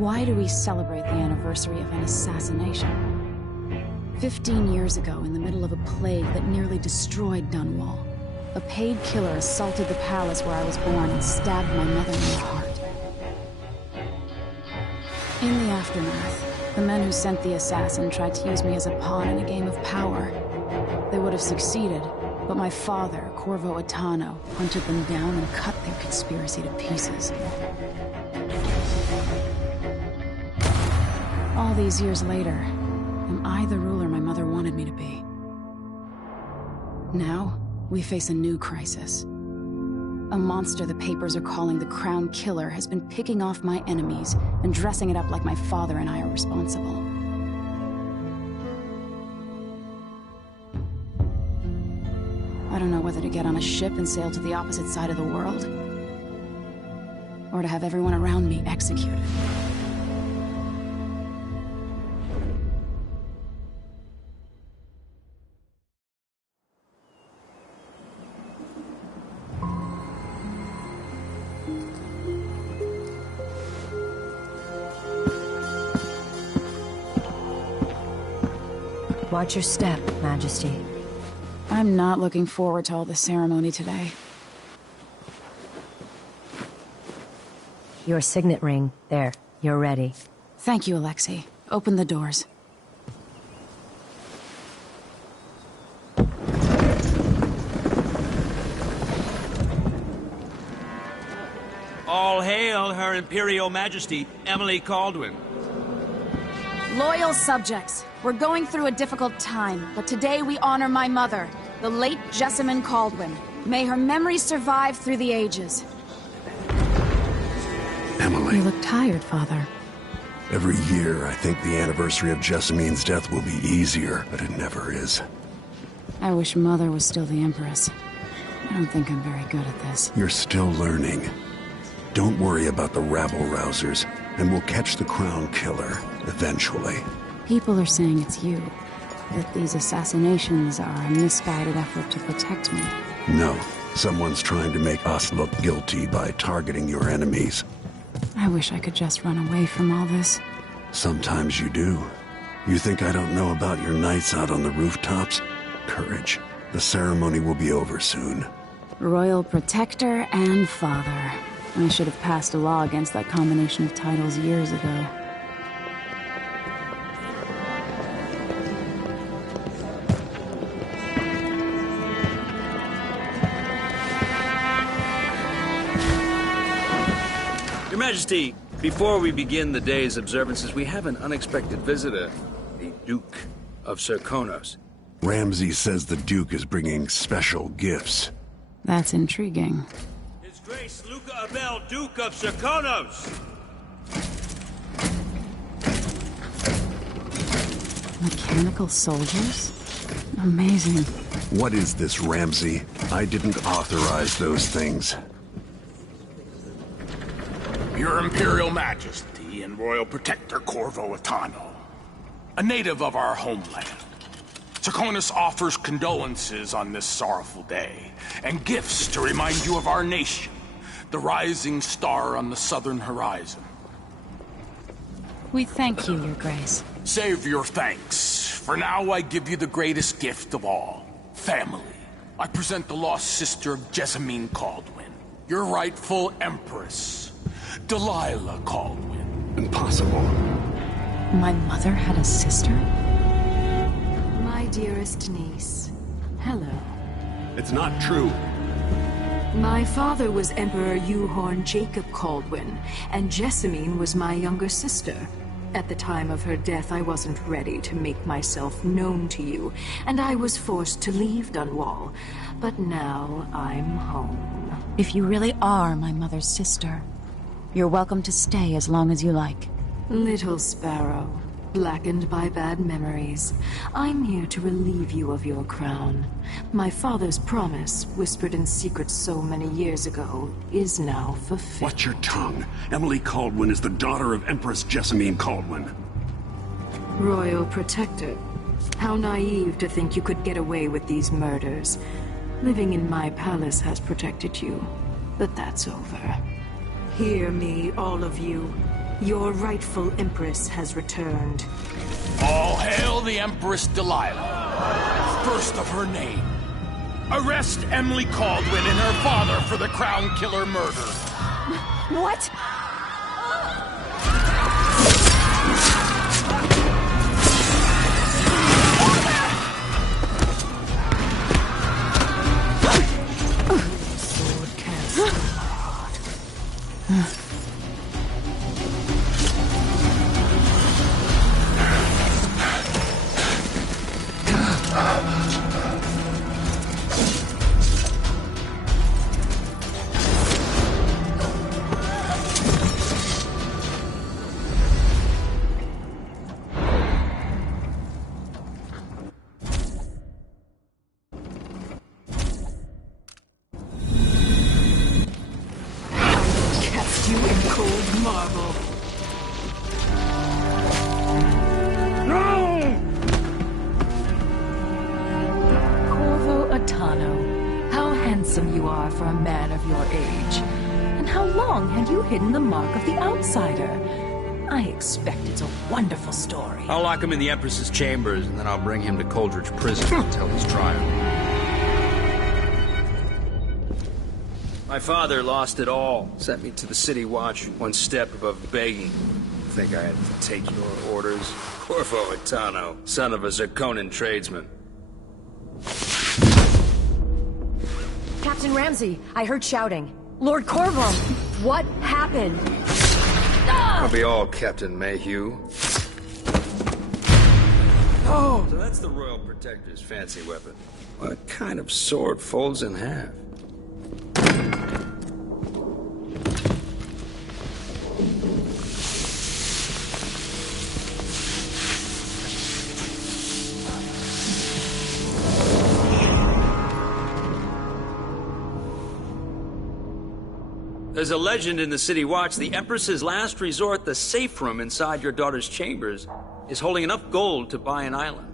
Why do we celebrate the anniversary of an assassination? 15 years ago, in the middle of a plague that nearly destroyed Dunwall, a paid killer assaulted the palace where I was born and stabbed my mother in the heart. In the aftermath, the men who sent the assassin tried to use me as a pawn in a game of power. They would have succeeded, but my father, Corvo Attano, hunted them down and cut their conspiracy to pieces. All these years later, am I the ruler my mother wanted me to be? Now, we face a new crisis. A monster the papers are calling the Crown Killer has been picking off my enemies and dressing it up like my father and I are responsible. I don't know whether to get on a ship and sail to the opposite side of the world, or to have everyone around me executed. Watch your step, Majesty. I'm not looking forward to all the ceremony today. Your signet ring. There. You're ready. Thank you, Alexei. Open the doors. All hail Her Imperial Majesty, Emily Caldwin. Loyal subjects, we're going through a difficult time, but today we honor my mother, the late Jessamine Caldwin. May her memory survive through the ages. Emily. You look tired, Father. Every year, I think the anniversary of Jessamine's death will be easier, but it never is. I wish Mother was still the Empress. I don't think I'm very good at this. You're still learning. Don't worry about the rabble-rousers, and we'll catch the Crown Killer, eventually. People are saying it's you. That these assassinations are a misguided effort to protect me. No. Someone's trying to make us look guilty by targeting your enemies. I wish I could just run away from all this. Sometimes you do. You think I don't know about your nights out on the rooftops? Courage. The ceremony will be over soon. Royal Protector and Father. I should have passed a law against that combination of titles years ago. Your Majesty, before we begin the day's observances, we have an unexpected visitor, the Duke of Serkonos. Ramsay says the Duke is bringing special gifts. That's intriguing. His Grace Luca Abel, Duke of Serkonos! Mechanical soldiers? Amazing. What is this, Ramsay? I didn't authorize those things. Your Imperial Majesty and Royal Protector Corvo Attano, a native of our homeland. Serkonos offers condolences on this sorrowful day, and gifts to remind you of our nation, the rising star on the southern horizon. We thank you, Your Grace. Save your thanks. For now, I give you the greatest gift of all, family. I present the lost sister of Jessamine Caldwin, your rightful Empress, Delilah Caldwin. Impossible. My mother had a sister? My dearest niece, hello. It's not true. My father was Emperor Euhorn Jacob Caldwin, and Jessamine was my younger sister. At the time of her death, I wasn't ready to make myself known to you, and I was forced to leave Dunwall. But now I'm home. If you really are my mother's sister, you're welcome to stay as long as you like. Little sparrow, blackened by bad memories, I'm here to relieve you of your crown. My father's promise, whispered in secret so many years ago, is now fulfilled. Watch your tongue. Emily Caldwin is the daughter of Empress Jessamine Caldwin. Royal Protector, how naive to think you could get away with these murders. Living in my palace has protected you, but that's over. Hear me, all of you. Your rightful Empress has returned. All hail the Empress Delilah, first of her name. Arrest Emily Caldwin and her father for the Crown Killer murder. What? Sword can't stop my heart. You in cold marble. No! Corvo Atano, how handsome you are for a man of your age. And how long had you hidden the mark of the outsider? I expect it's a wonderful story. I'll lock him in the Empress's chambers, and then I'll bring him to Coldridge Prison until his trial. My father lost it all. Sent me to the City Watch, one step above begging. Think I had to take your orders? Corvo Atano, son of a Zirconan tradesman. Captain Ramsey, I heard shouting. Lord Corvo, what happened? I'll be all Captain Mayhew. Oh, so that's the Royal Protector's fancy weapon. What kind of sword folds in half? There's a legend in the City Watch, the Empress's last resort, the safe room inside your daughter's chambers, is holding enough gold to buy an island.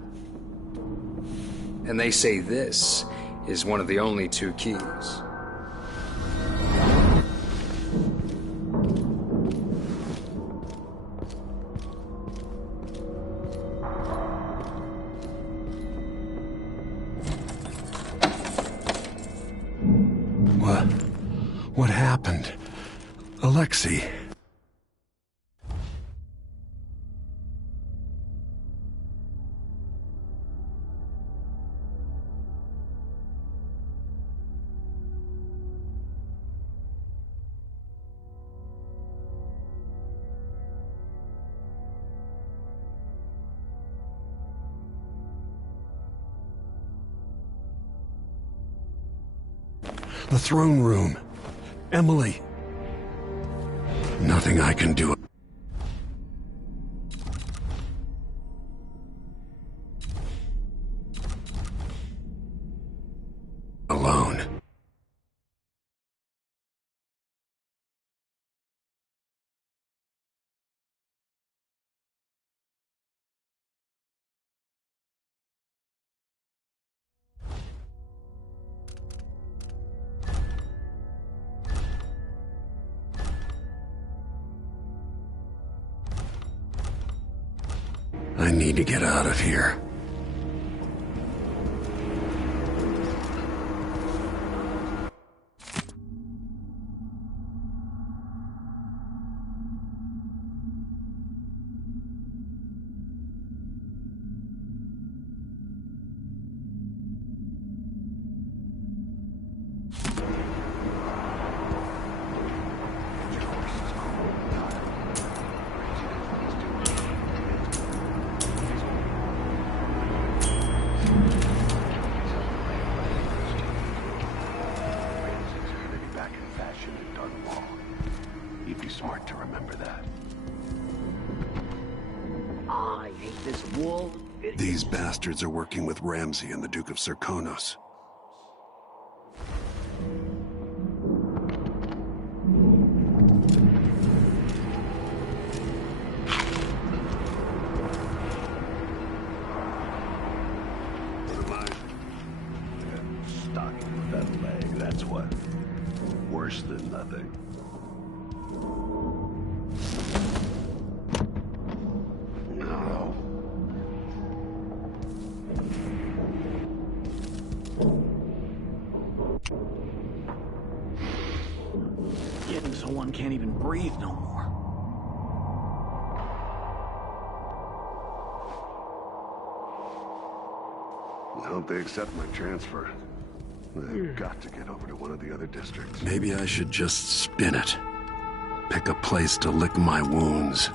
And they say this is one of the only two keys. What happened? Alexei. The throne room. Emily. Nothing I can do. Alone. I need to get out of here. Smart to remember that. I hate this wool. These bastards are working with Ramsey and the Duke of Zirconos. Stuck with that leg, that's what. Worse than nothing. can't even breathe no more. I hope they accept my transfer. I've got to get over to one of the other districts. Maybe I should just spin it. Pick a place to lick my wounds.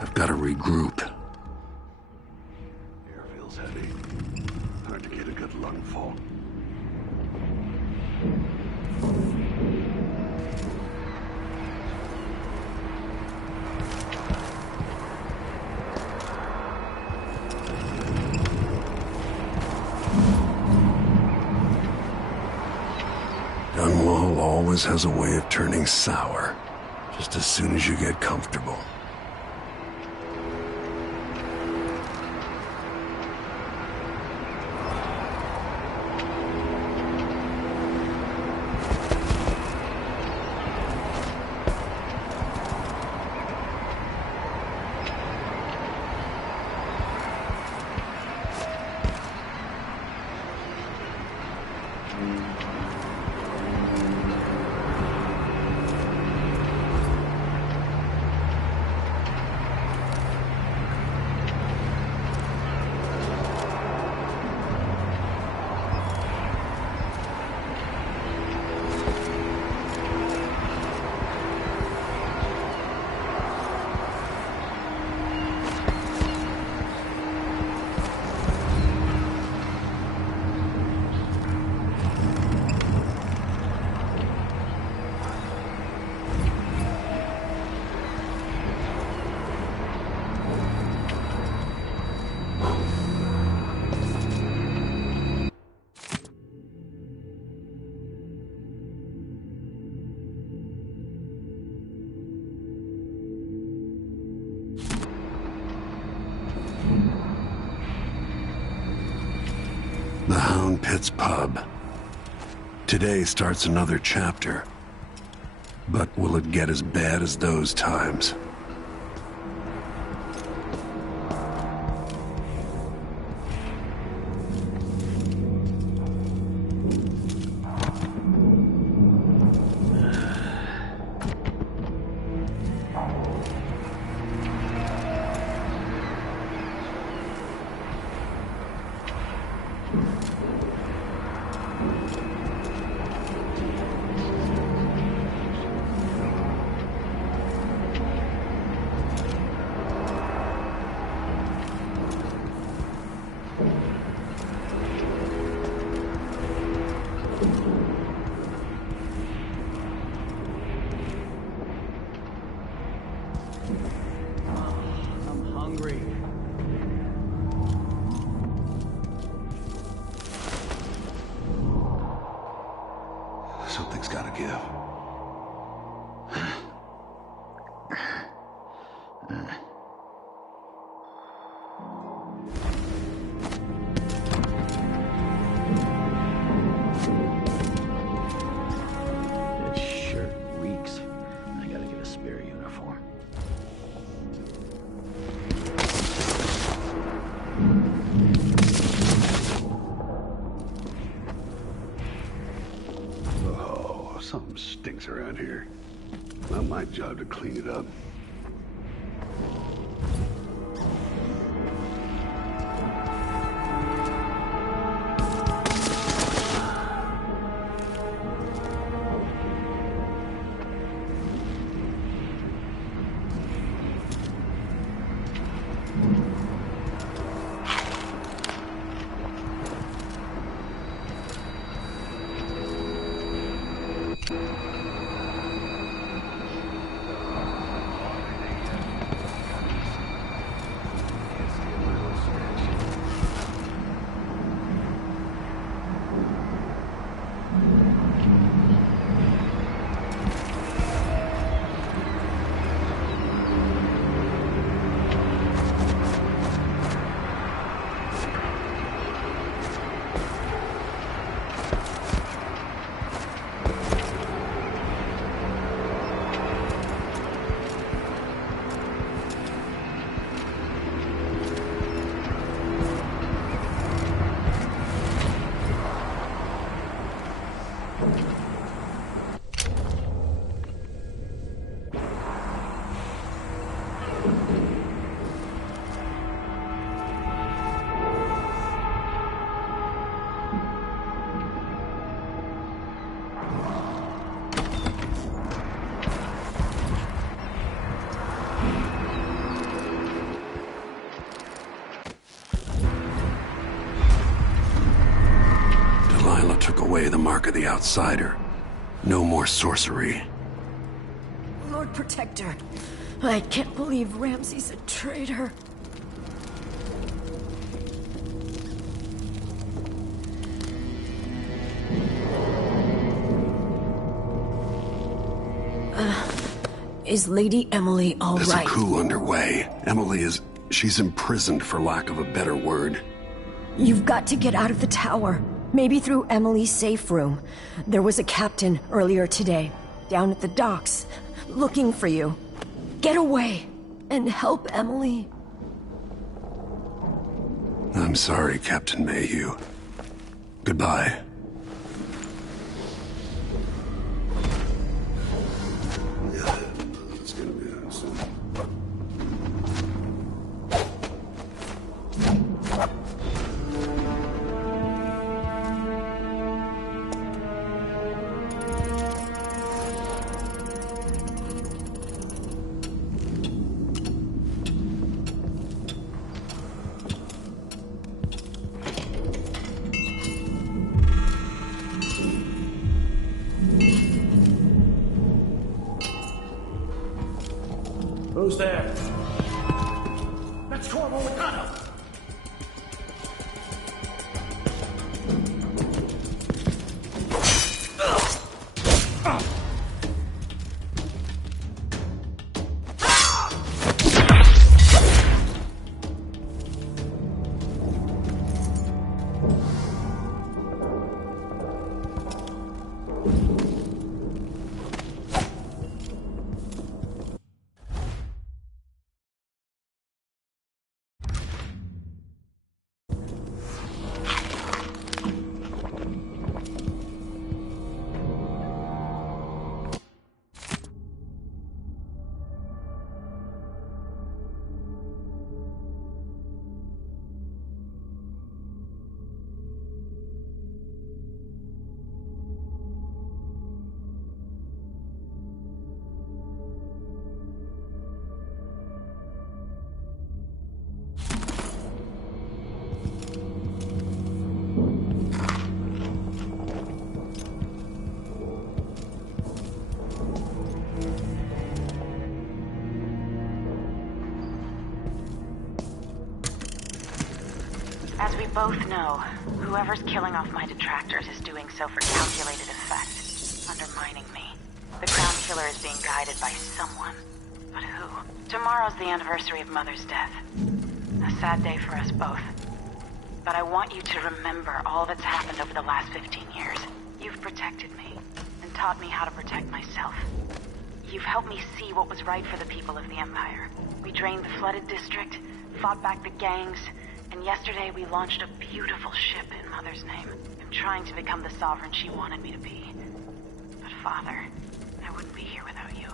I've got to regroup. Air feels heavy. Hard to get a good lungful. Dunwall always has a way of turning sour, just as soon as you get comfortable. The Hound Pit's pub. Today starts another chapter. But will it get as bad as those times? I'm hungry. Something's gotta give. This shirt reeks. I gotta get a spare uniform. Oh, something stinks around here. Not my job to clean it up. away the mark of the outsider. No more sorcery. Lord Protector, I can't believe Ramsey's a traitor. Is Lady Emily all right? There's a coup underway. She's imprisoned for lack of a better word. You've got to get out of the tower. Maybe through Emily's safe room. There was a captain earlier today, down at the docks, looking for you. Get away and help Emily. I'm sorry, Captain Mayhew. Goodbye. It's gonna be soon. Who's there? That's Corvo Wicano! As we both know, whoever's killing off my detractors is doing so for calculated effect, undermining me. The Crown Killer is being guided by someone. But who? Tomorrow's the anniversary of Mother's death. A sad day for us both. But I want you to remember all that's happened over the last 15 years. You've protected me, and taught me how to protect myself. You've helped me see what was right for the people of the Empire. We drained the flooded district, fought back the gangs, and yesterday we launched a beautiful ship in Mother's name. I'm trying to become the sovereign she wanted me to be. But Father, I wouldn't be here without you.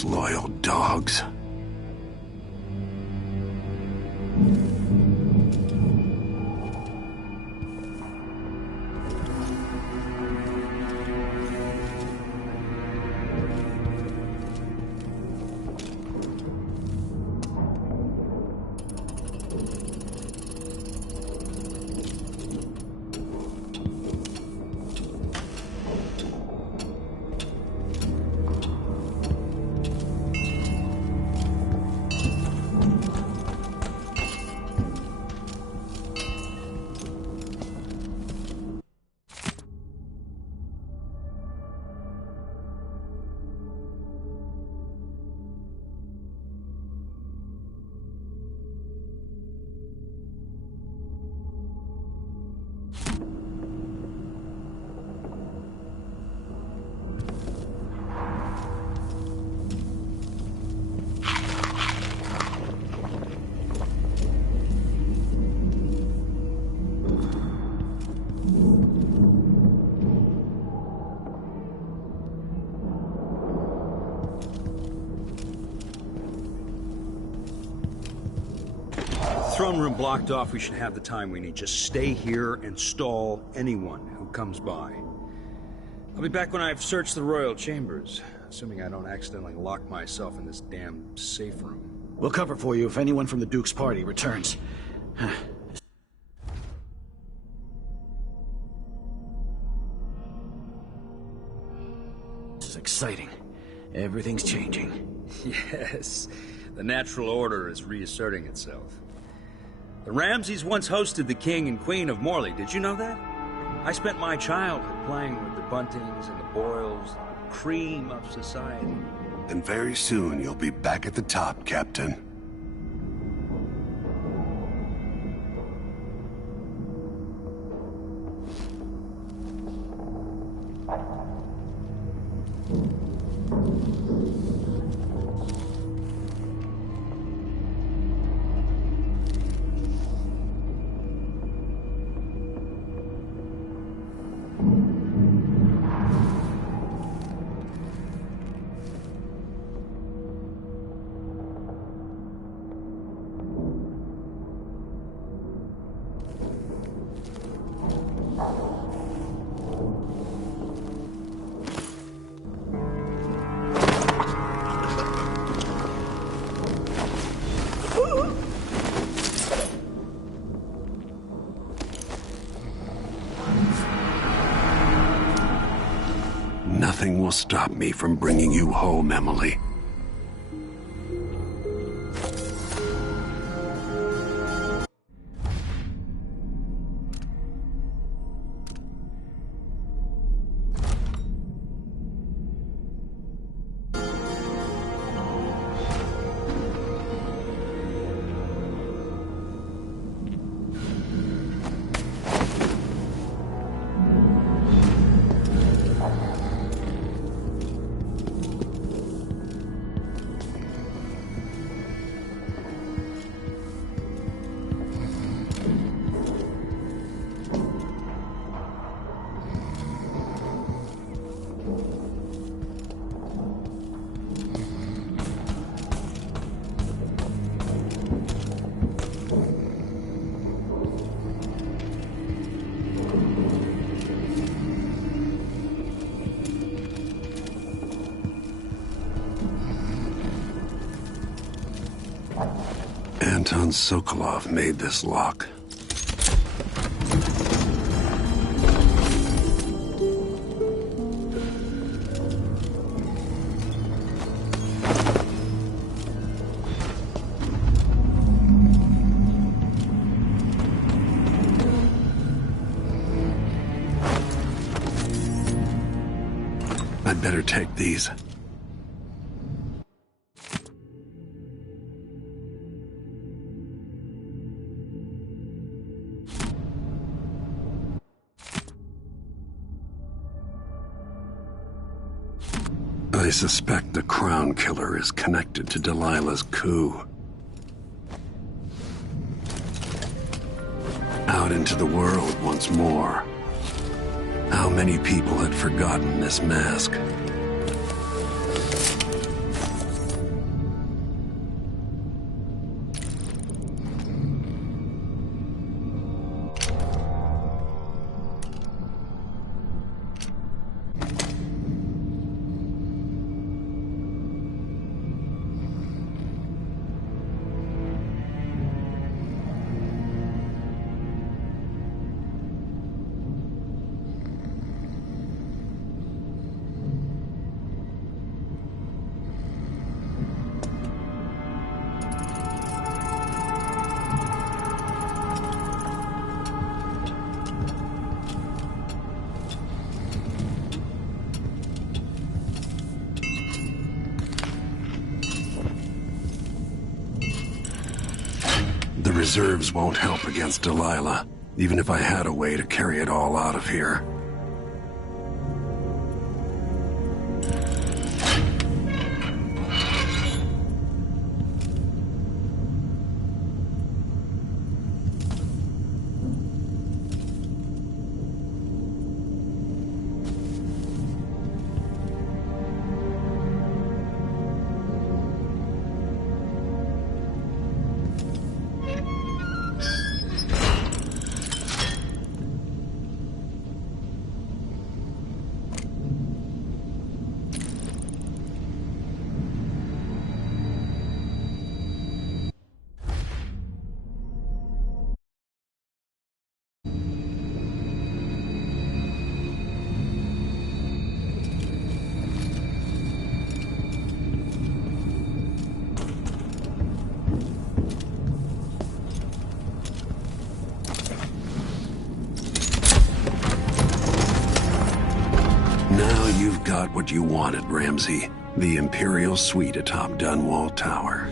Disloyal dogs. Throne room blocked off. We should have the time we need. Just stay here and stall anyone who comes by. I'll be back when I've searched the royal chambers, assuming I don't accidentally lock myself in this damn safe room. We'll cover for you if anyone from the Duke's party returns. This is exciting. Everything's changing. Yes, the natural order is reasserting itself. The Ramseys once hosted the King and Queen of Morley. Did you know that? I spent my childhood playing with the Buntings and the Boyles, the cream of society. And very soon you'll be back at the top, Captain. Nothing will stop me from bringing you home, Emily. Anton Sokolov made this lock. I'd better take these. I suspect the Crown Killer is connected to Delilah's coup. Out into the world once more. How many people had forgotten this mask? The reserves won't help against Delilah, even if I had a way to carry it all out of here. You've got what you wanted, Ramsey. The Imperial Suite atop Dunwall Tower.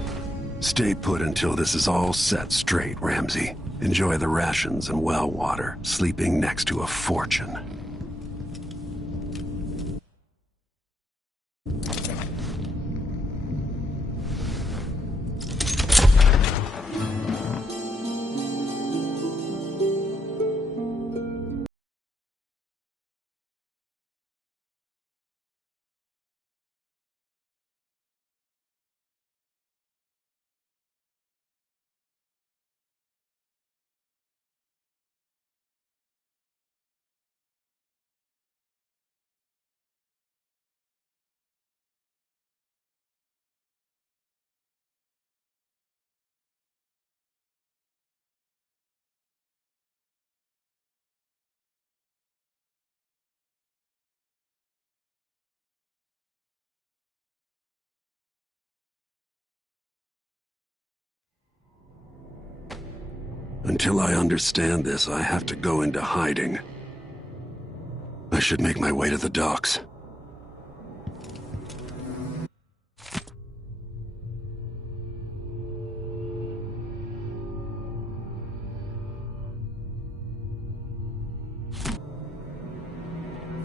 Stay put until this is all set straight, Ramsey. Enjoy the rations and well water, sleeping next to a fortune. Until I understand this, I have to go into hiding. I should make my way to the docks.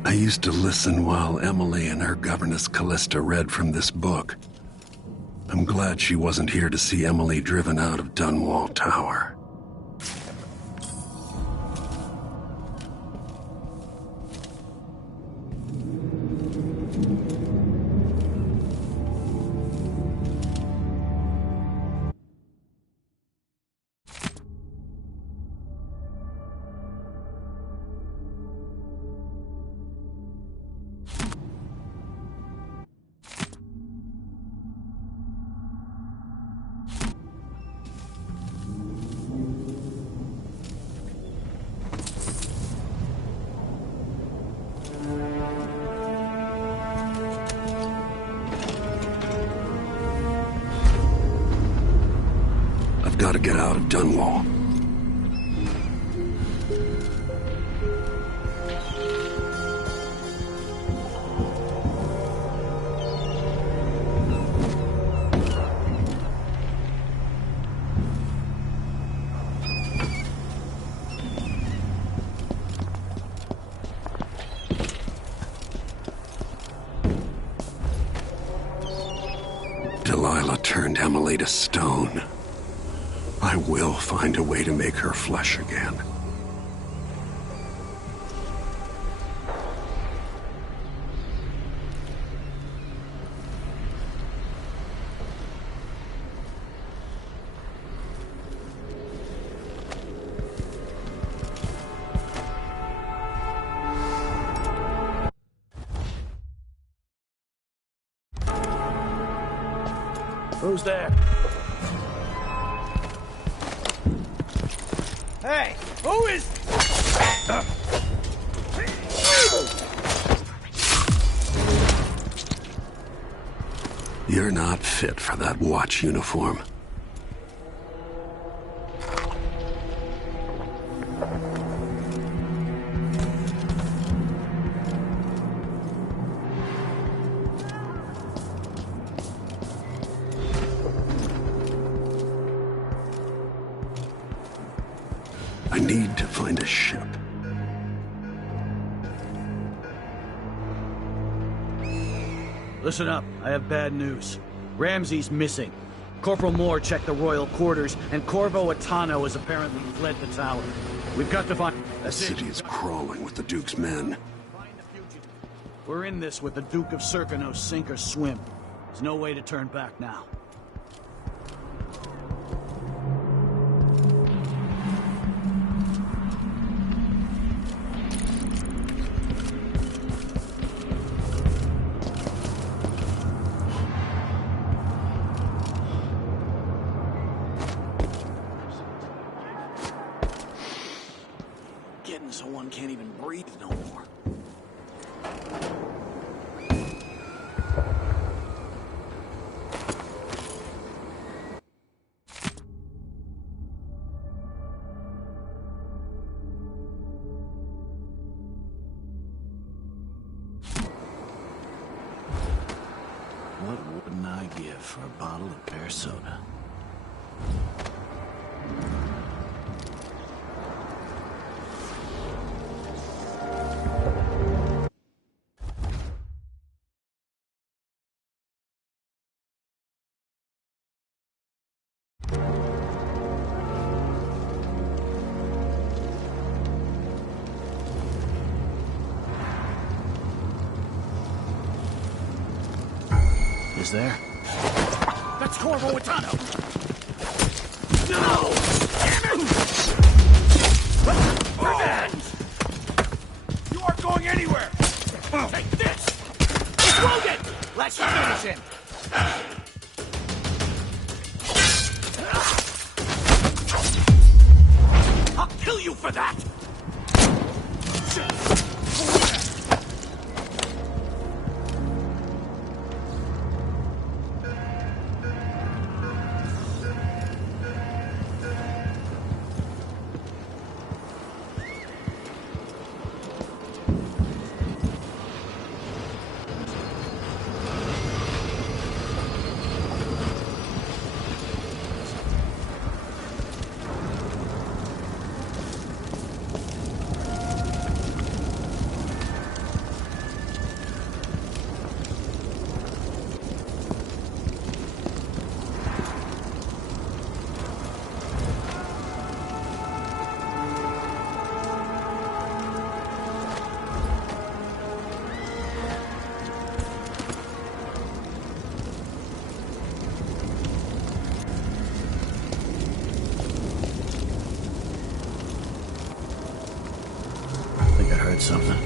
I used to listen while Emily and her governess Callista read from this book. I'm glad she wasn't here to see Emily driven out of Dunwall Tower. I've got to get out of Dunwall. Delilah turned Emily to stone. I will find a way to make her flesh again. Who's there? Hey, who is... You're not fit for that watch uniform. I need to find a ship. Listen up, I have bad news. Ramsey's missing. Corporal Moore checked the royal quarters, and Corvo Atano has apparently fled the tower. We've got to find... The city is crawling with the Duke's men. Find the fugitive. We're in this with the Duke of Serkano, sink or swim. There's no way to turn back now. Getting so one can't even breathe no more. What wouldn't I give for a bottle of pear soda? Is there? That's Corvo Atano! No! Damn it! Revenge! You aren't going anywhere! Take this! Logan! Let's finish him! I'll kill you for that! Something.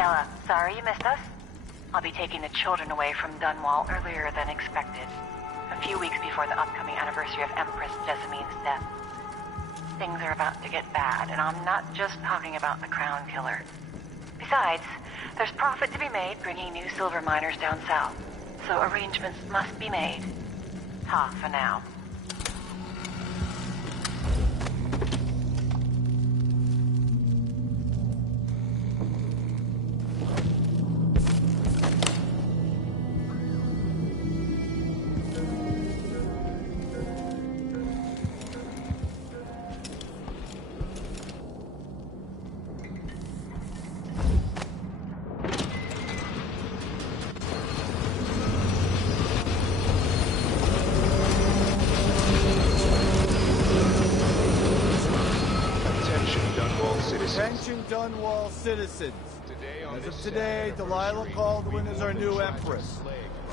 Yella, sorry you missed us. I'll be taking the children away from Dunwall earlier than expected. A few weeks before the upcoming anniversary of Empress Jessamine's death. Things are about to get bad, and I'm not just talking about the Crown Killer. Besides, there's profit to be made bringing new silver miners down south, so arrangements must be made. Ta for now. Attention Dunwall citizens. As of today, Delilah Caldwin is our new Empress.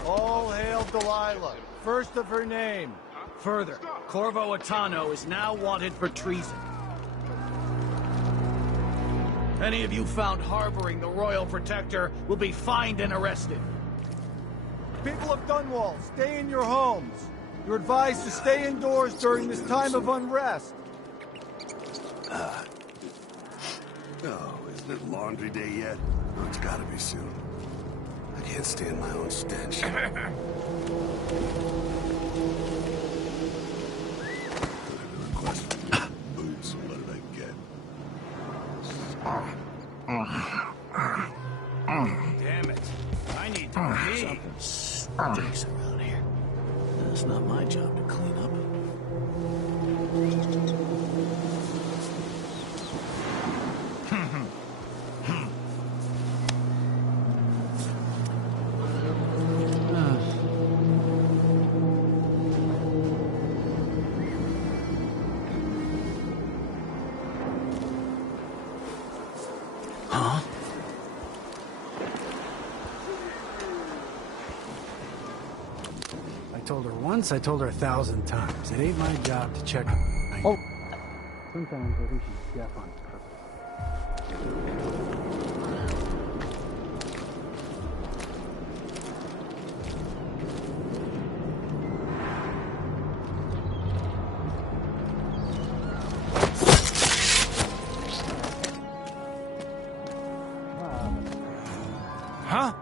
All hail Delilah, first of her name. Further, Corvo Attano is now wanted for treason. Any of you found harboring the Royal Protector will be fined and arrested. People of Dunwall, stay in your homes. You're advised to stay indoors during this time of unrest. Oh, isn't it laundry day yet? Oh, it's gotta be soon. I can't stand my own stench. Request boots. What did I get? Damn it. I need to pee. Something stinks around here. It's not my job to clean up. I told her once, I told her 1,000 times. It ain't my job to check. Oh. Sometimes I think she's deaf on purpose. Huh?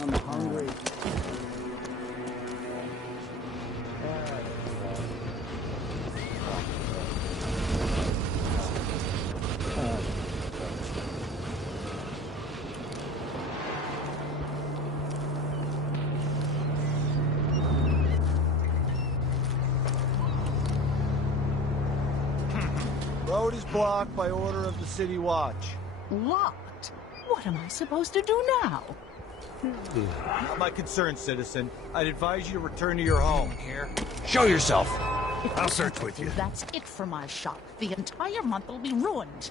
I'm hungry. Road is blocked by order of the City Watch. What? What am I supposed to do now? Not my concern, citizen. I'd advise you to return to your home. Here. Show yourself. I'll search with you. That's it for my shop. The entire month will be ruined.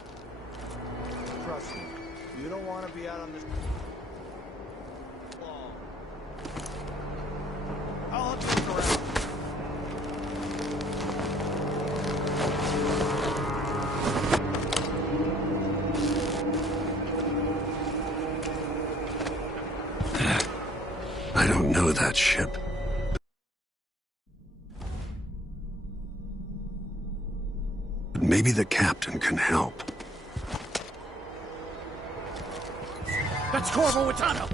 Trust me. You don't want to be out on this long. I'll have to look around. I don't know that ship. But maybe the captain can help. That's Corvo Attano!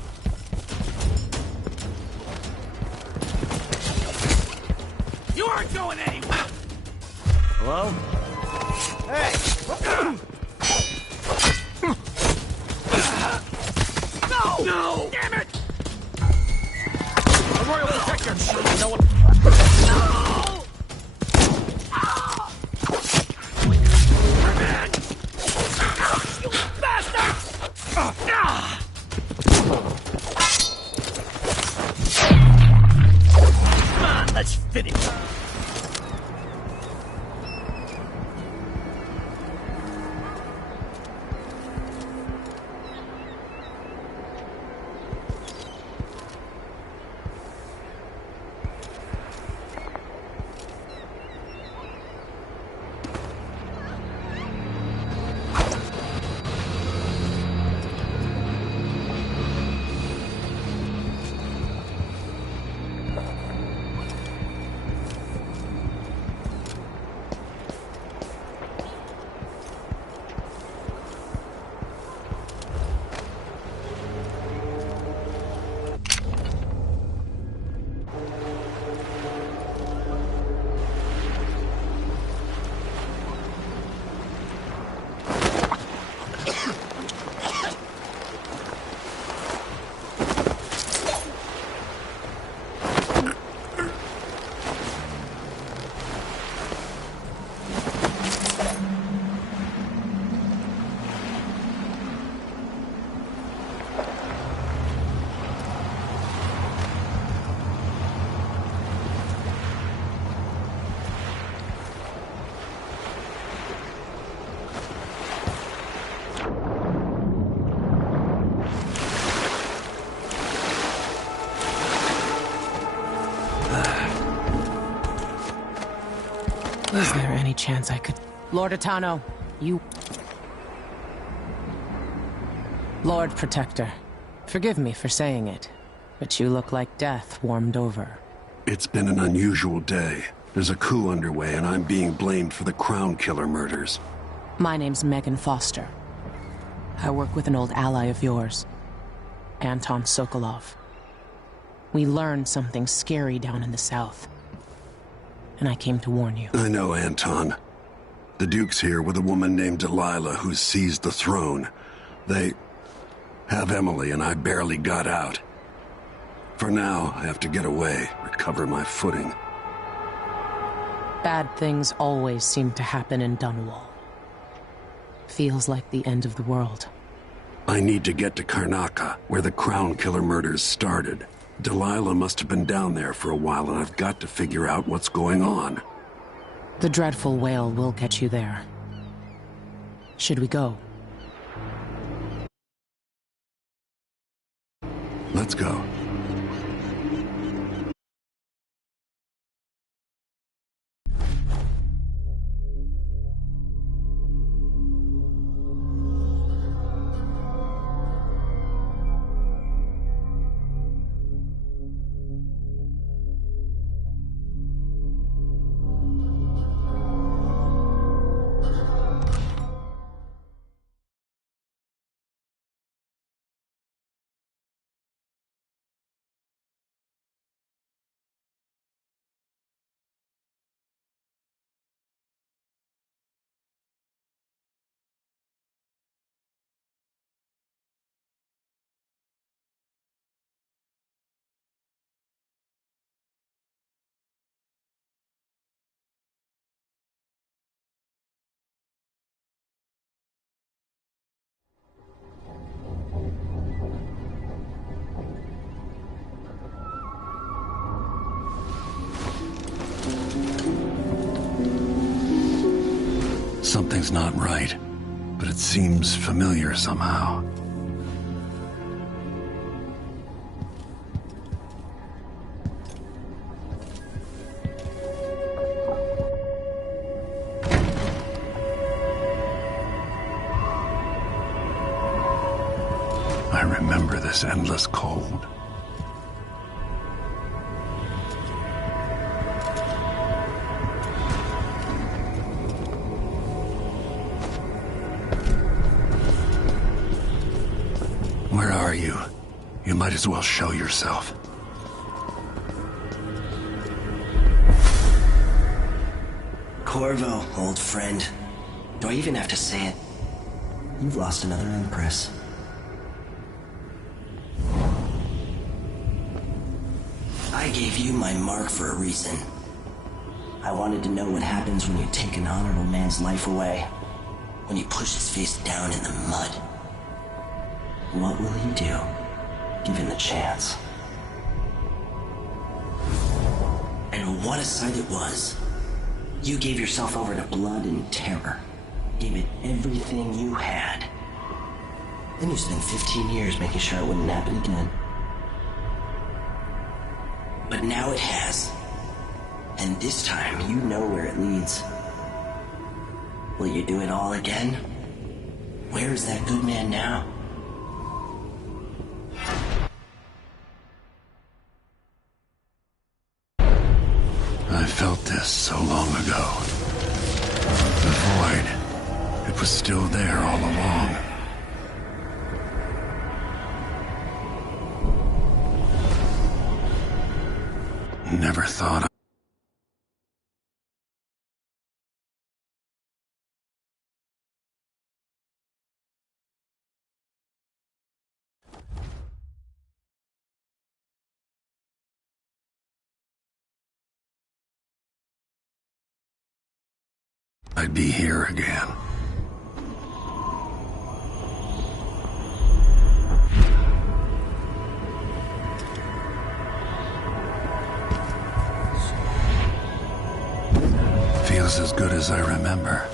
You aren't going anywhere! Hello? Hey! No! No! Damn it! The Royal Protector! No one... No! Revenge! You bastard! Come on, let's finish. Is there any chance I could... Lord Atano, you... Lord Protector, forgive me for saying it, but you look like death warmed over. It's been an unusual day. There's a coup underway, and I'm being blamed for the Crown Killer murders. My name's Megan Foster. I work with an old ally of yours, Anton Sokolov. We learned something scary down in the south, and I came to warn you. I know, Anton. The Duke's here with a woman named Delilah who's seized the throne. They have Emily, and I barely got out. For now, I have to get away, recover my footing. Bad things always seem to happen in Dunwall. Feels like the end of the world. I need to get to Karnaca, where the Crown Killer murders started. Delilah must have been down there for a while, and I've got to figure out what's going on. The dreadful whale will get you there. Should we go? Let's go. Something's not right, but it seems familiar somehow. I remember this endless cold. Where are you? You might as well show yourself. Corvo, old friend. Do I even have to say it? You've lost another Empress. I gave you my mark for a reason. I wanted to know what happens when you take an honorable man's life away. When you push his face down in the mud. What will he do, given the chance? And what a sight it was. You gave yourself over to blood and terror. Gave it everything you had. Then you spent 15 years making sure it wouldn't happen again. But now it has. And this time, you know where it leads. Will you do it all again? Where is that good man now? I felt this so long ago. The void. It was still there all along. Never thought I'd be here again. Feels as good as I remember.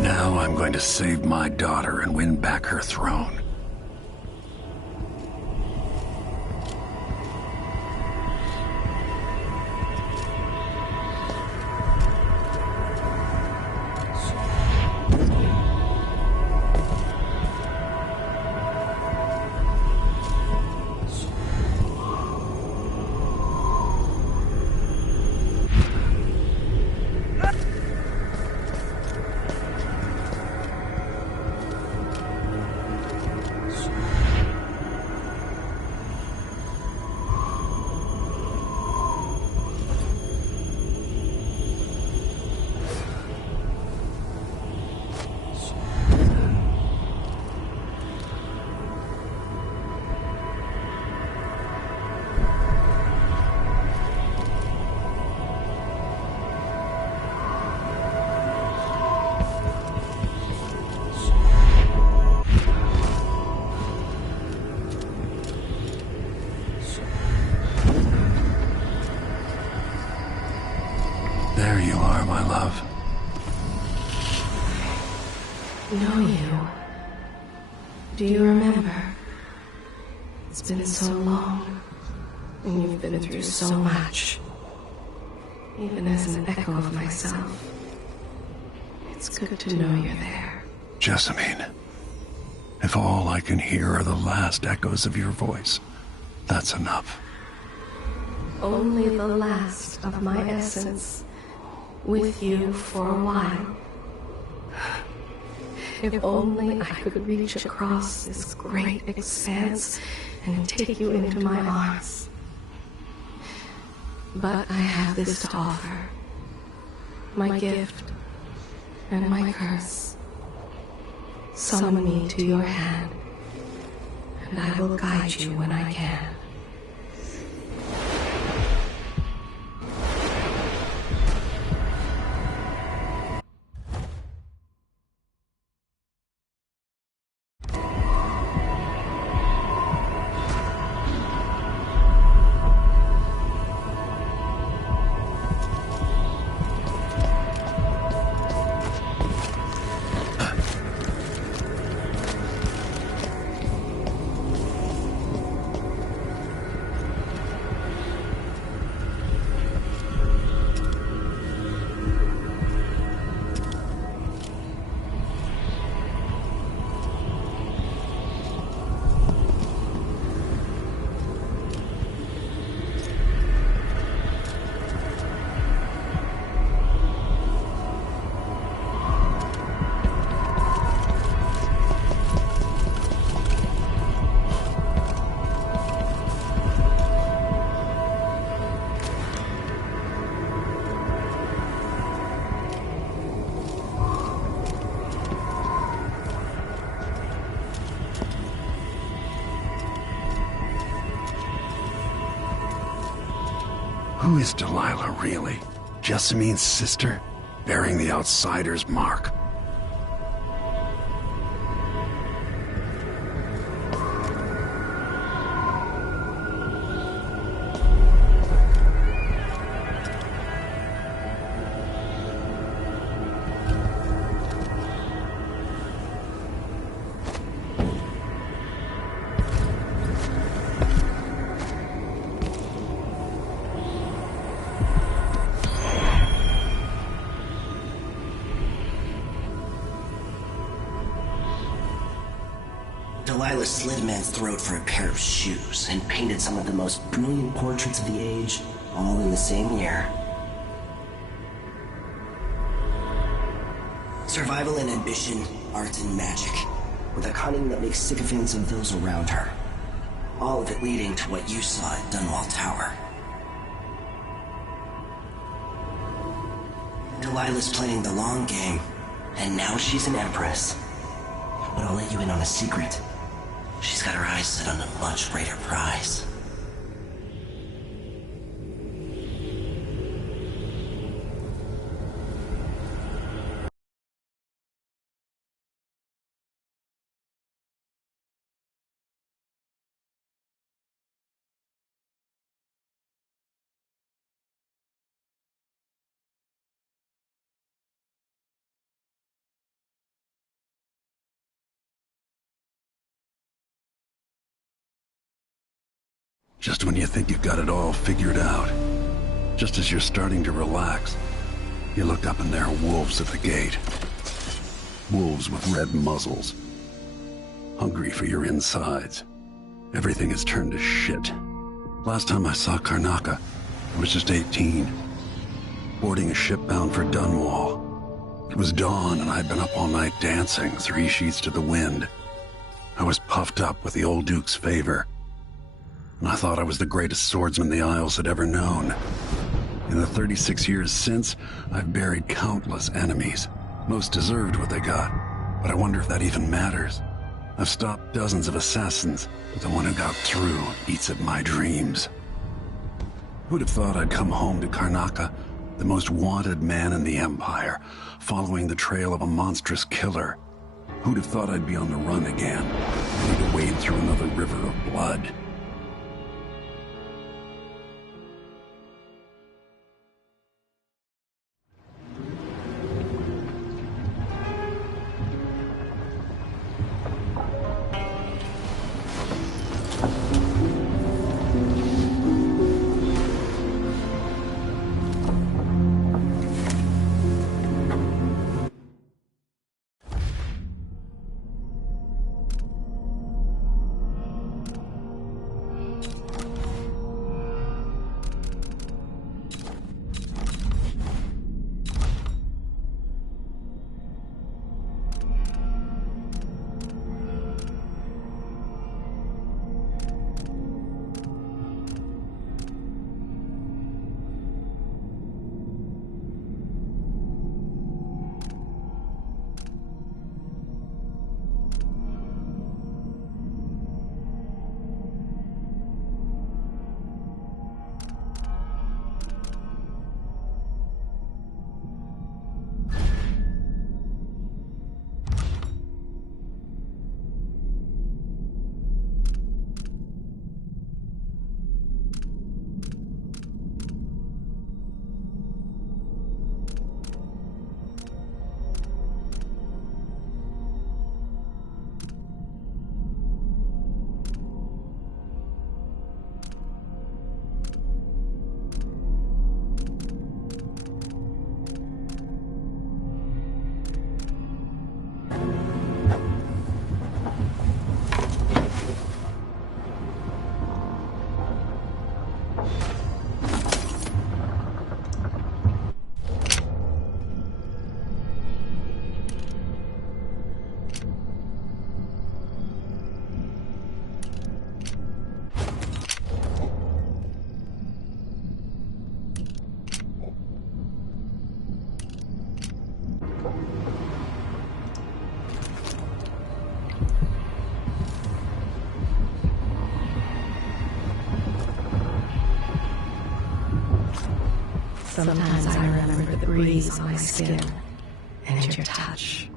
Now I'm going to save my daughter and win back her throne. There you are, my love. Know you. Do you remember? It's been so long, and you've been through so much. Even as an echo of myself, it's good to know you're there. Jessamine, if all I can hear are the last echoes of your voice, that's enough. Only the last of my essence, with you for a while. If only I could reach across this great expanse and take you into my arms. But I have this to offer. My gift and my curse. Summon me to your hand, and I will guide you when I can. Who is Delilah, really? Jessamine's sister? Bearing the outsider's mark? Delilah slit a man's throat for a pair of shoes and painted some of the most brilliant portraits of the age, all in the same year. Survival and ambition, art and magic, with a cunning that makes sycophants of those around her. All of it leading to what you saw at Dunwall Tower. Delilah's playing the long game, and now she's an empress. But I'll let you in on a secret. She's got her eyes set on a much greater prize. Just when you think you've got it all figured out, just as you're starting to relax, you look up and there are wolves at the gate. Wolves with red muzzles, hungry for your insides. Everything has turned to shit. Last time I saw Karnaca, I was just 18, boarding a ship bound for Dunwall. It was dawn and I'd been up all night dancing, 3 sheets to the wind. I was puffed up with the old Duke's favor, and I thought I was the greatest swordsman the Isles had ever known. In the 36 years since, I've buried countless enemies. Most deserved what they got, but I wonder if that even matters. I've stopped dozens of assassins, but the one who got through eats at my dreams. Who'd have thought I'd come home to Karnaca, the most wanted man in the Empire, following the trail of a monstrous killer? Who'd have thought I'd be on the run again, ready to wade through another river of blood? Sometimes I remember the breeze on my skin and your touch.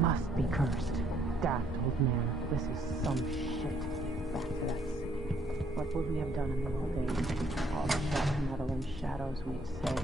Must be cursed. Daft old man. This is some shit. Back to that city. What would we have done in the old days? All the sharp metal and shadows we'd say.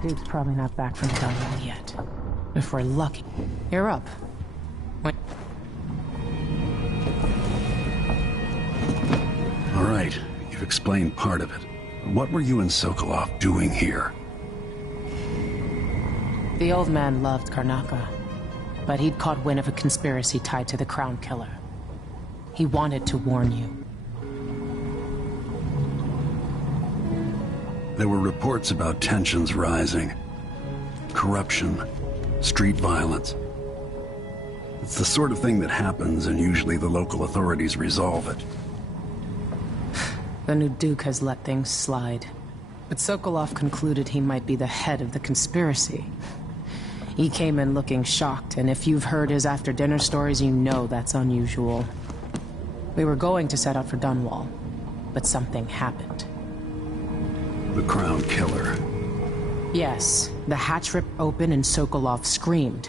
Duke's probably not back from Dunwall yet. If we're lucky. You're up. All right, you've explained part of it. What were you and Sokolov doing here? The old man loved Karnaca, but he'd caught wind of a conspiracy tied to the Crown Killer. He wanted to warn you. There were reports about tensions rising. Corruption, street violence. It's the sort of thing that happens, and usually the local authorities resolve it. The new Duke has let things slide. But Sokolov concluded he might be the head of the conspiracy. He came in looking shocked, and if you've heard his after-dinner stories, you know that's unusual. We were going to set out for Dunwall, but something happened. The Crown Killer. Yes, The hatch ripped open and Sokolov screamed.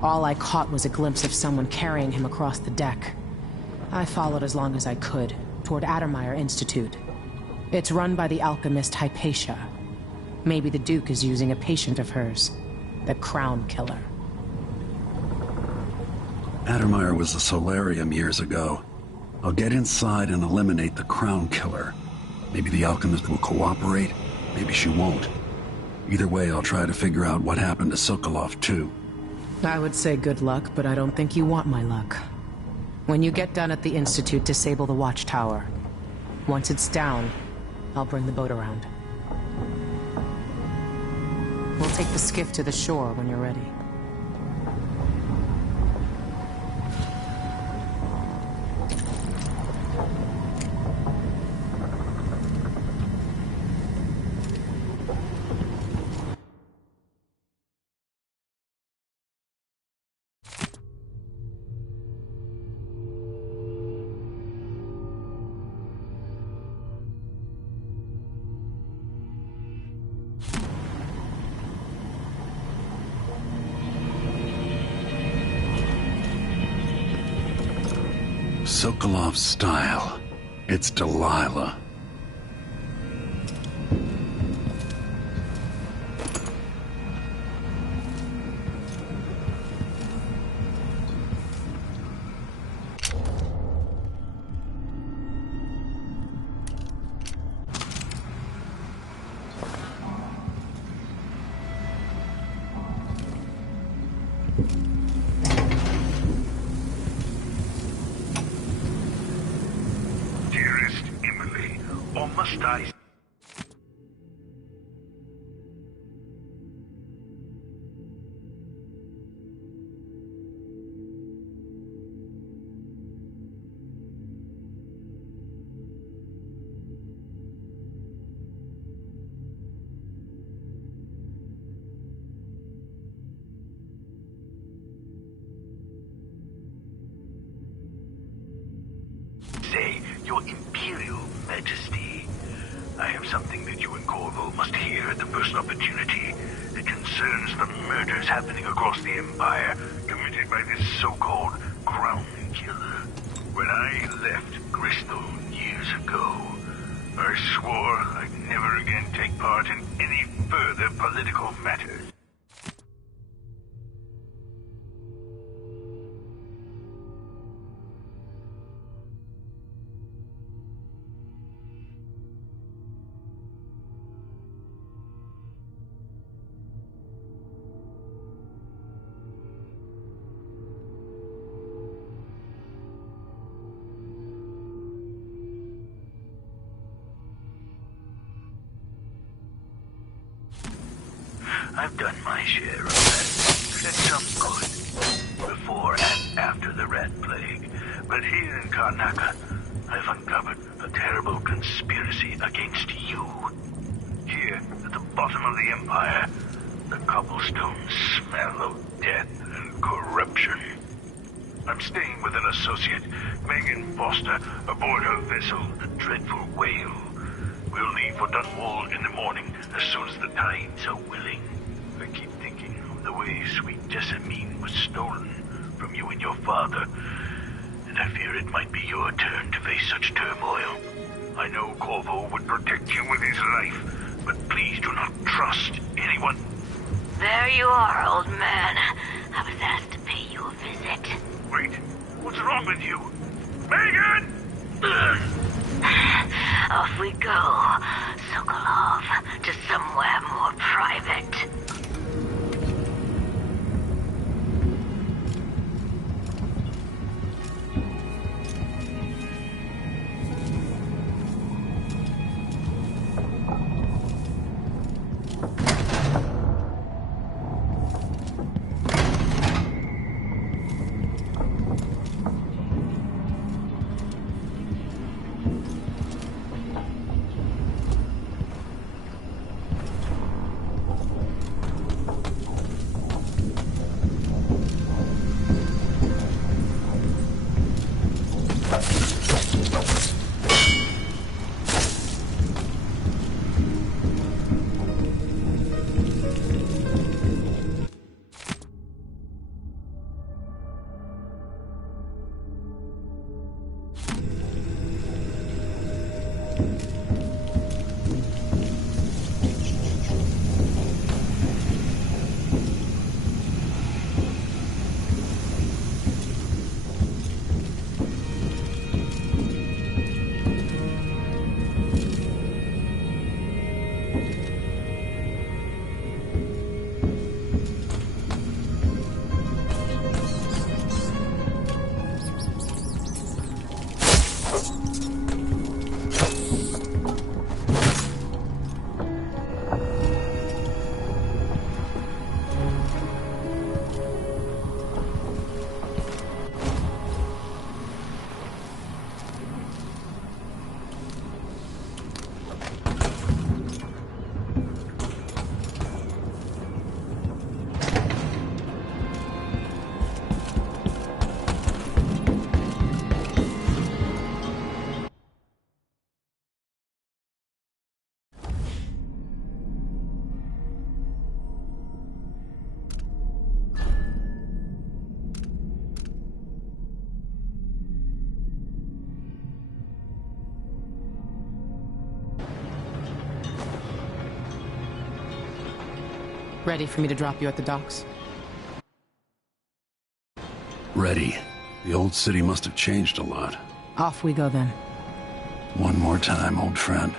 All I caught was a glimpse of someone carrying him across the deck. I followed as long as I could, toward Addermeyer Institute. It's run by the alchemist Hypatia. Maybe the Duke is using a patient of hers, the Crown Killer. Addermeyer was a solarium years ago. I'll get inside and eliminate the Crown Killer. Maybe the alchemist will cooperate, maybe she won't. Either way, I'll try to figure out what happened to Sokolov, too. I would say good luck, but I don't think you want my luck. When you get done at the Institute, disable the watchtower. Once it's down, I'll bring the boat around. We'll take the skiff to the shore when you're ready. Sokolov's style. It's Delilah. Must I? Say, Your Imperial Majesty. I have something that you and Corvo must hear at the first opportunity. It concerns the murders happening across the Empire, committed by this so-called Crown Killer. When I left Gristol years ago, I swore I'd never again take part in any further political matters. I've done my share of that, and some good, before and after the Rat Plague. But here in Karnaca, I've uncovered a terrible conspiracy against you. Here, at the bottom of the Empire, the cobblestones smell of death and corruption. I'm staying with an associate, Megan Foster, aboard her vessel, the Dreadful Whale. We'll leave for Dunwall in the morning, as soon as the tides are willing. I keep thinking of the way sweet Jessamine was stolen from you and your father, and I fear it might be your turn to face such turmoil. I know Corvo would protect you with his life, but please do not trust anyone. There you are, old man. I was asked to pay you a visit. Wait, what's wrong with you? Megan! Off we go, Sokolov, to somewhere more private. Ready for me to drop you at the docks? Ready. The old city must have changed a lot. Off we go then. One more time, old friend.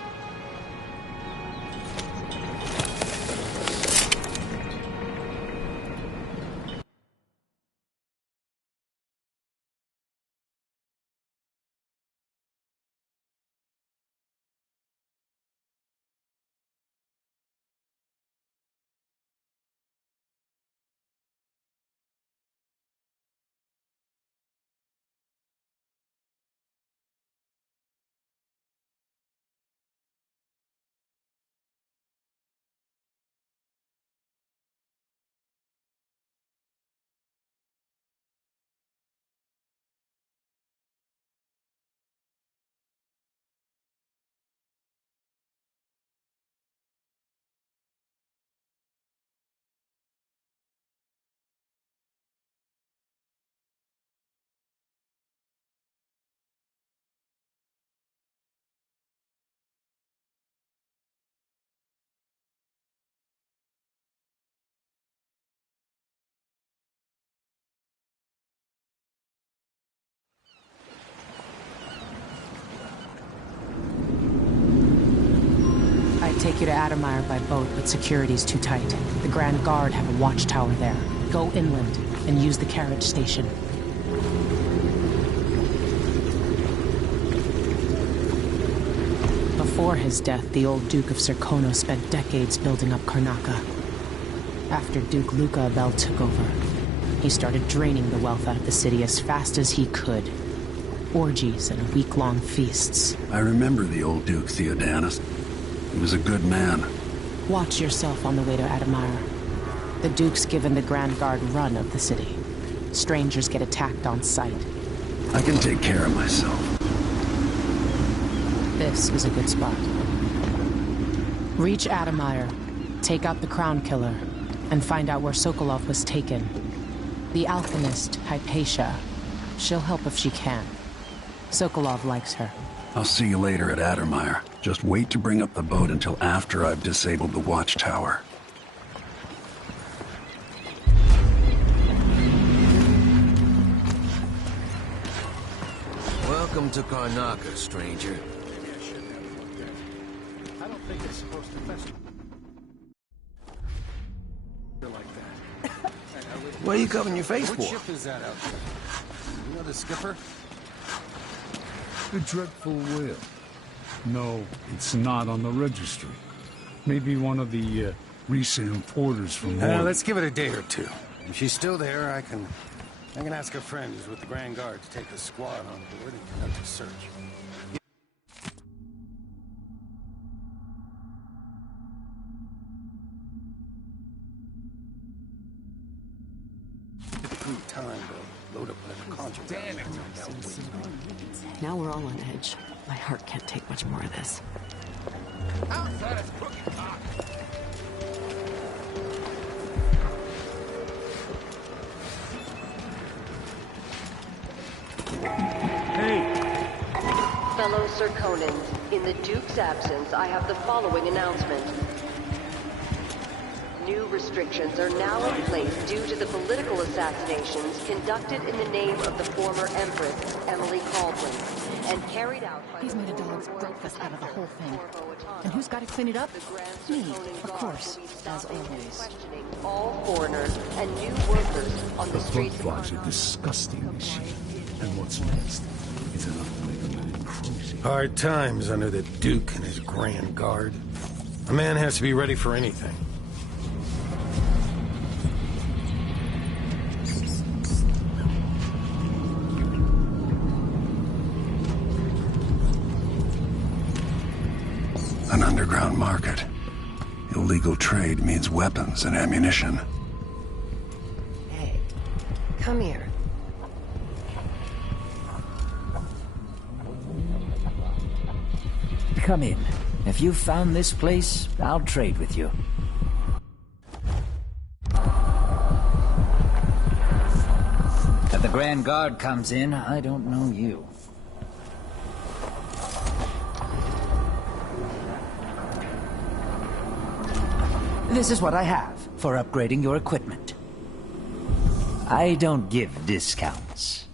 I'd take you to Addermire by boat, but security's too tight. The Grand Guard have a watchtower there. Go inland and use the carriage station. Before his death, the old Duke of Serkonos spent decades building up Karnaca. After Duke Luca Abel took over, he started draining the wealth out of the city as fast as he could. Orgies and week-long feasts. I remember the old Duke Theodanis. He was a good man. Watch yourself on the way to Addermire. The Duke's given the Grand Guard run of the city. Strangers get attacked on sight. I can take care of myself. This is a good spot. Reach Addermire, take out the Crown Killer, and find out where Sokolov was taken. The alchemist, Hypatia. She'll help if she can. Sokolov likes her. I'll see you later at Addermire. Just wait to bring up the boat until after I've disabled the watchtower. Welcome to Karnaca, stranger. I don't think it's supposed to fester like that. What are you covering your face What for? ship is that out there? You know the skipper? The Dreadful Whale. No, it's not on the registry. Maybe one of the recent importers from Let's give it a day or two. If she's still there, I can ask a friend who's with the Grand Guard to take a squad on board and conduct a search. Get the crew time to load up whatever contract. Damn it! Now we're all on edge. My heart can't take much more of this. Outside is cooking hot. Fellow Serkonans, in the Duke's absence, I have the following announcement. New restrictions are now in place due to the political assassinations conducted in the name of the former Empress, Emily Caldwin, and carried out by He's made a dog's breakfast out of the whole thing. And who's got to clean it up? Me, of course, as always. All foreigners and new workers on the streets of butterflies are disgusting machine. And what's next is an unbelievable cruising. Hard times under the Duke and his Grand Guard. A man has to be ready for anything. An underground market. Illegal trade means weapons and ammunition. Hey, come here. Come in. If you've found this place, I'll trade with you. If the Grand Guard comes in, I don't know you. This is what I have. for upgrading your equipment. I don't give discounts.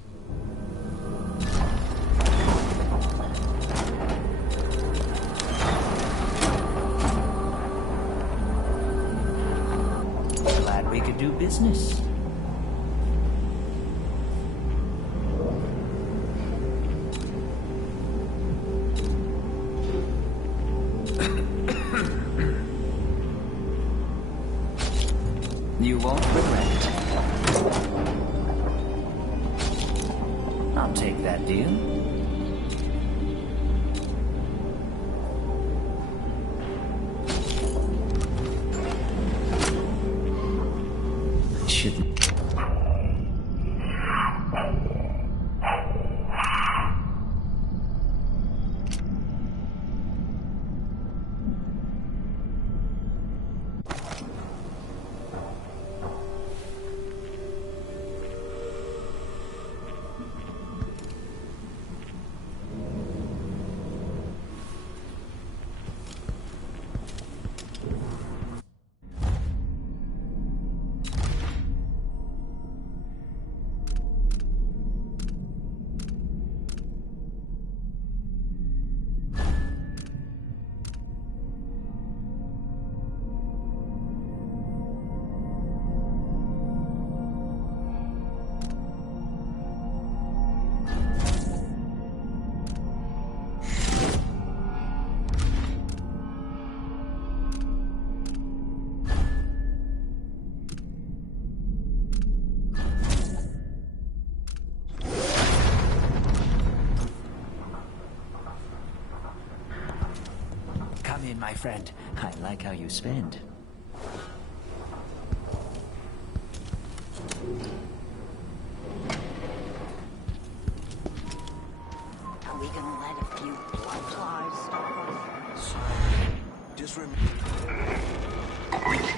Glad we could do business. You won't regret it. I'll take that deal. I shouldn't. Come in, my friend. I like how you spend. Are we gonna let a few blood flies stop? Just remember.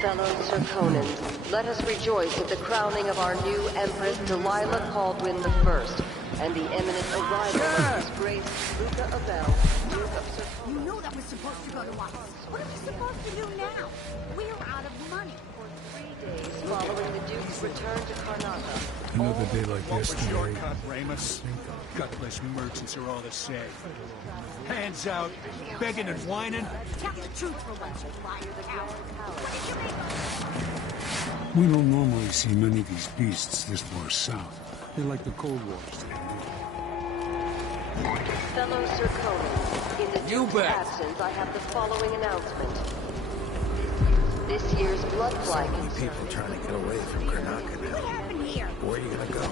Fellow Serkonans, let us rejoice at the crowning of our new Empress Delilah Caldwin I, and the imminent arrival of His Grace Luca Abel, Duke of Serkona. You know that was supposed to go to us. What are we supposed to do now? We're out of money. For 3 days following the Duke's return to Karnaca. Another day like yesterday. Shortcut, Ramus. Gutless merchants are all the same. Hands out, begging and whining. Tell the truth for once, you liar coward. We don't normally see many of these beasts this far south. They're like the Cold Wars today. Fellow Serkonans, in the Duke's absence, I have the following announcement. This year's Bloodfly concern. People trying to get away from Karnaca now. What happened here? Where are you gonna go?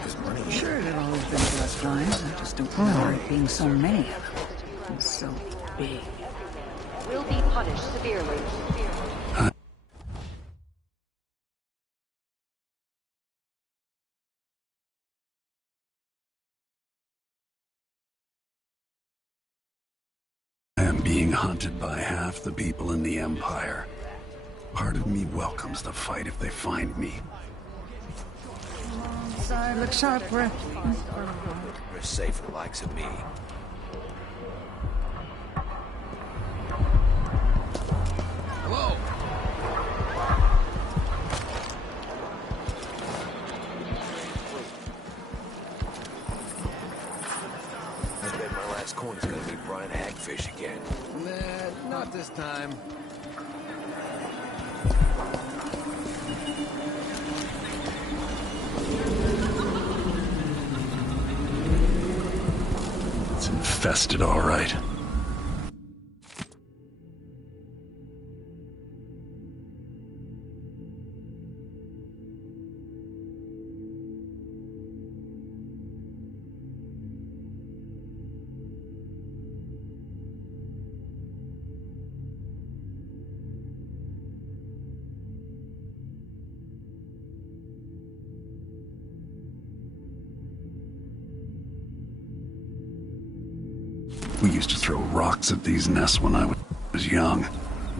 There's money. Sure, there have always been bloodlines. I just don't remember it being so many of them. And so big. Will be punished severely. I am being hunted by half the people in the Empire. Part of me welcomes the fight if they find me. Side looks sharper. We're safe for the likes of me. Hello. I bet my last coin is gonna be Brian Hagfish again. Nah, not this time. It's infested, all right. We used to throw rocks at these nests when I was young.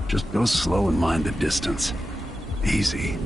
Just go slow and mind the distance. Easy.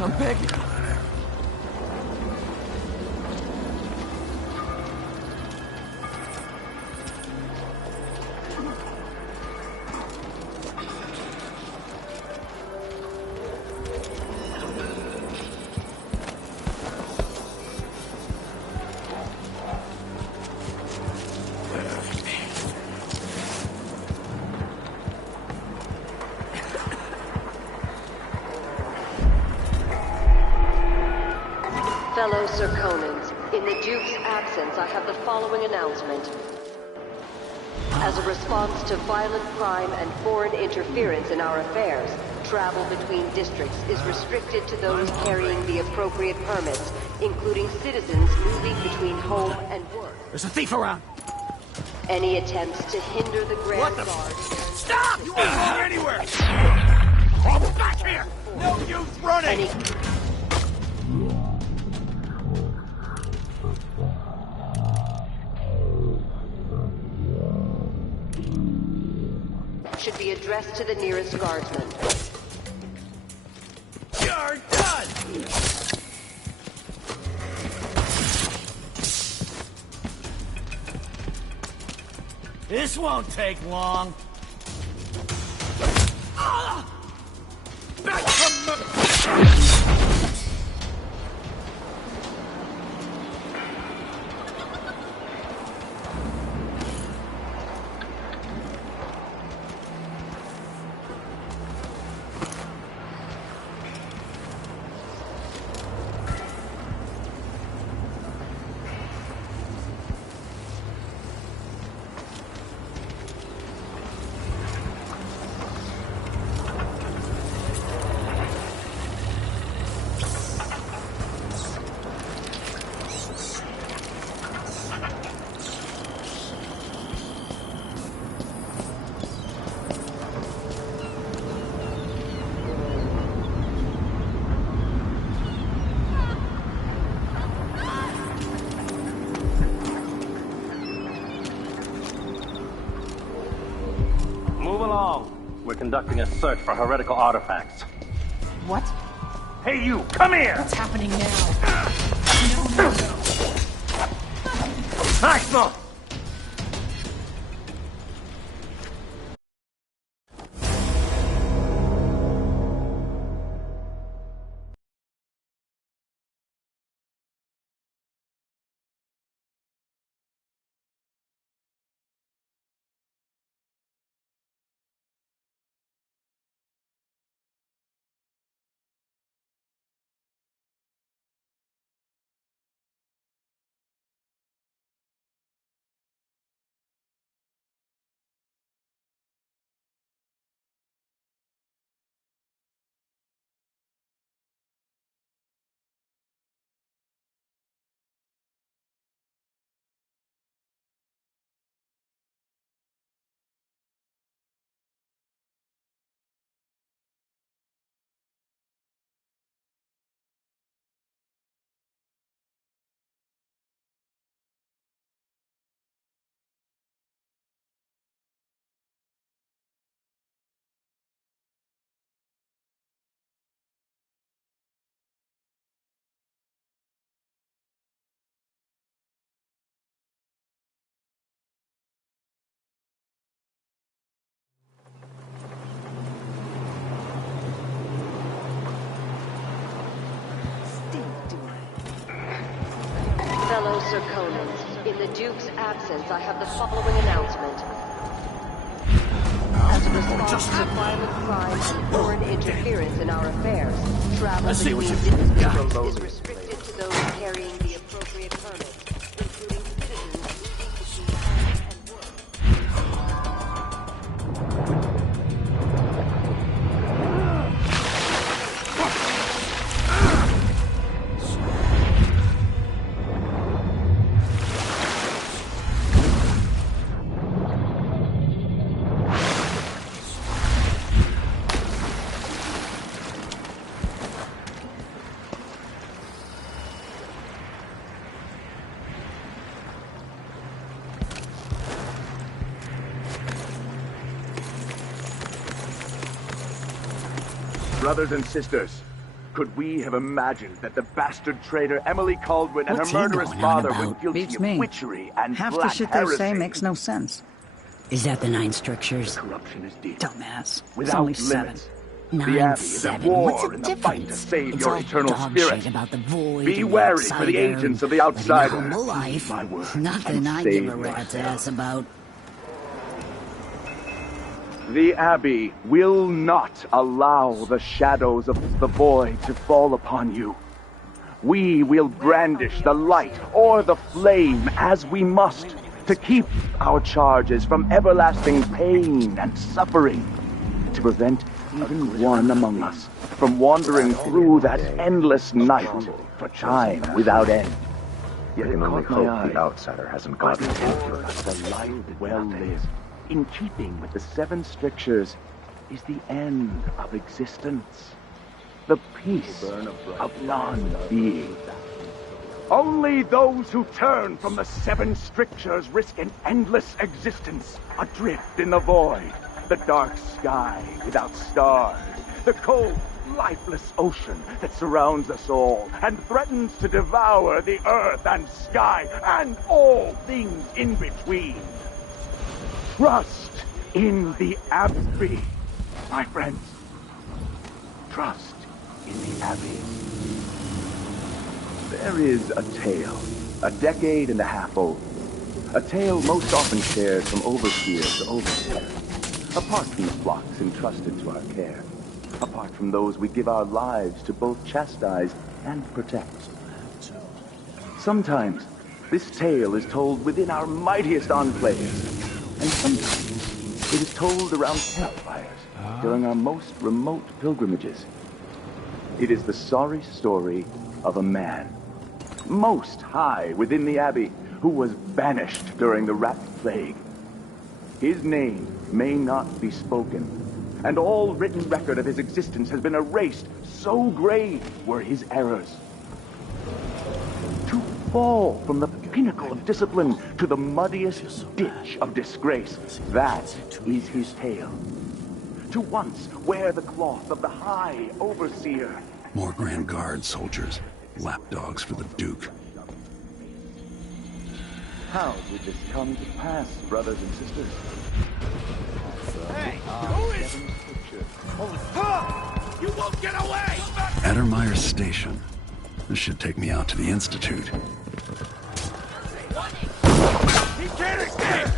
I'm begging. Fellow Serkonans, in the Duke's absence, I have the following announcement. As a response to violent crime and foreign interference in our affairs, travel between districts is restricted to those carrying the appropriate permits, including citizens moving between home and work. There's a thief around! Any attempts to hinder the Grand Guard... Stop! You won't go anywhere! Come back here! No use running! should be addressed to the nearest guardsman. You're done! This won't take long. Back from Move along. We're conducting a search for heretical artifacts. What? Hey, you! Come here! What's happening now? No. Nice one! Fellow Serkonans, in the Duke's absence, I have the following announcement. As a response to violent crime and foreign interference in our affairs, travel between districts is restricted to those carrying the appropriate permits, including citizens moving between home and work. Brothers and sisters, could we have imagined that the bastard traitor Emily Caldwin and What's her he murderous going on father about? were guilty Beats of me. witchery and Half the black shit heresy? they say makes no sense. Is that the 9 strictures? Corruption is deep. Dumbass. It's Without only 7. limits. 9, The Abbey is at 7. war What's the in the fight to difference? save It's your all eternal dog spirit. shit about the void. Be and wary the for the outsider, agents of the living a outsider. humble life. My word. Nothing and I save give a rat's yourself. ass about. The Abbey will not allow the shadows of the void to fall upon you. We will brandish the light or the flame as we must to keep our charges from everlasting pain and suffering, to prevent even one among us from wandering through that endless night for time without end. I can only hope the outsider hasn't gotten into us. The light well lit, in keeping with the 7 strictures, is the end of existence. The peace of non-being. Only those who turn from the 7 strictures risk an endless existence, adrift in the void, the dark sky without stars, the cold, lifeless ocean that surrounds us all and threatens to devour the earth and sky and all things in between. Trust in the Abbey, my friends. Trust in the Abbey. There is a tale, a decade and a half old. A tale most often shared from overseer to overseer, apart from the flocks entrusted to our care, apart from those we give our lives to both chastise and protect. Sometimes, this tale is told within our mightiest enclaves, and sometimes it is told around campfires during our most remote pilgrimages. It is the sorry story of a man, most high within the Abbey, who was banished during the Rat Plague. His name may not be spoken, and all written record of his existence has been erased, so grave were his errors. To fall from the pinnacle of discipline to the muddiest ditch of disgrace, that is his tale. To once wear the cloth of the High Overseer. More Grand Guard soldiers, lapdogs for the Duke. How did this come to pass, brothers and sisters? Hey, who is... Holy fuck! You won't get away! Addermeyer Station. This should take me out to the Institute. He can't escape!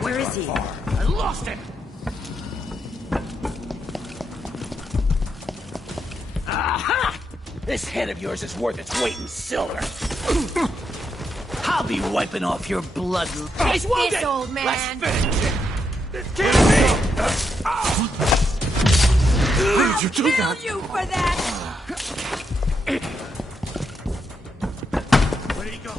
Where is he? I lost him! Aha! This head of yours is worth its weight in silver. I'll be wiping off your blood. He's wounded! This old man. Let's finish it! Kill me! How did you do that? Killed you for that! Where did he go?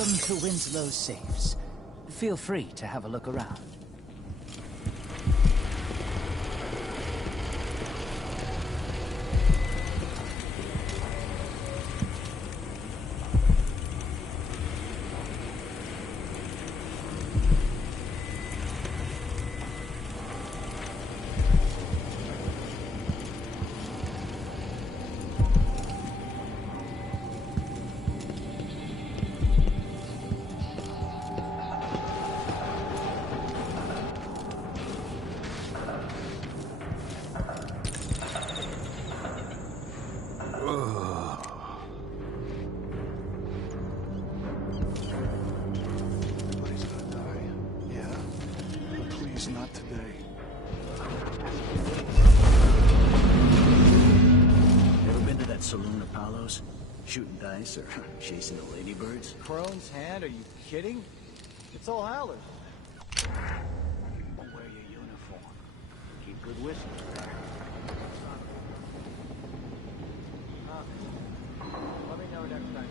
Welcome to Winslow's safes. Feel free to have a look around. Not today. Ever been to that saloon, Apollo's? Shooting dice or chasing the ladybirds? Crone's hand? Are you kidding? It's all howlers. Wear your uniform. Keep good whiskey there. Let me know next time.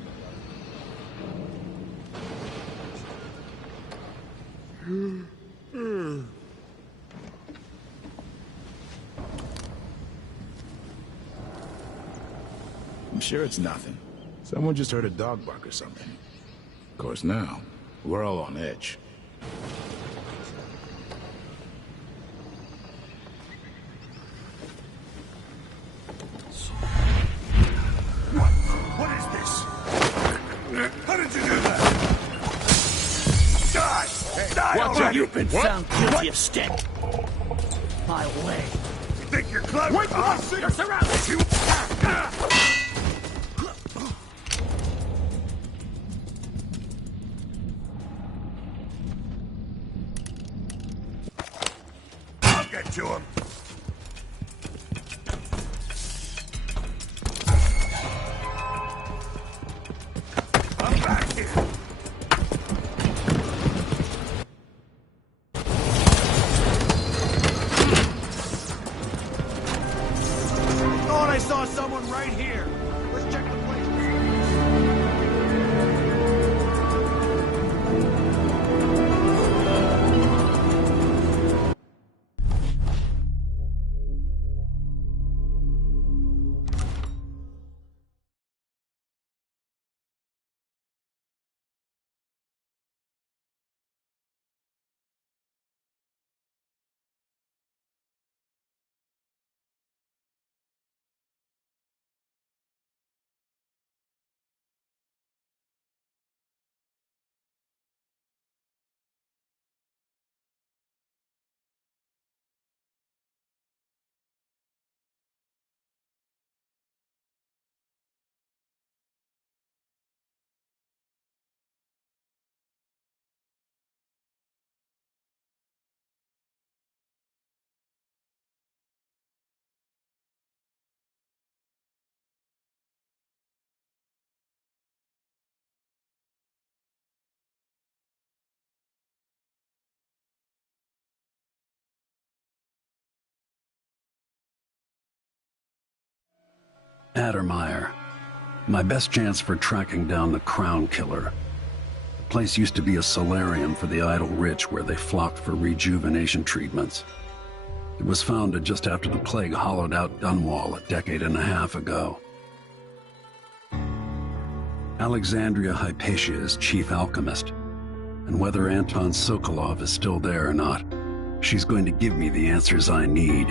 I'm sure it's nothing. Someone just heard a dog bark or something. Of course, now, we're all on edge. What is this? How did you do that? Die! Die Watch already! out! You've been found guilty of stink. My way. You think you're clever? Wait for my seat! You're surrounded! You... I'll get to him. I'm back here. Thought I saw someone right here. Let's check the place. Addermeyer. My best chance for tracking down the Crown Killer. The place used to be a solarium for the idle rich where they flocked for rejuvenation treatments. It was founded just after the plague hollowed out Dunwall a decade and a half ago. Alexandria Hypatia is chief alchemist, and whether Anton Sokolov is still there or not, she's going to give me the answers I need.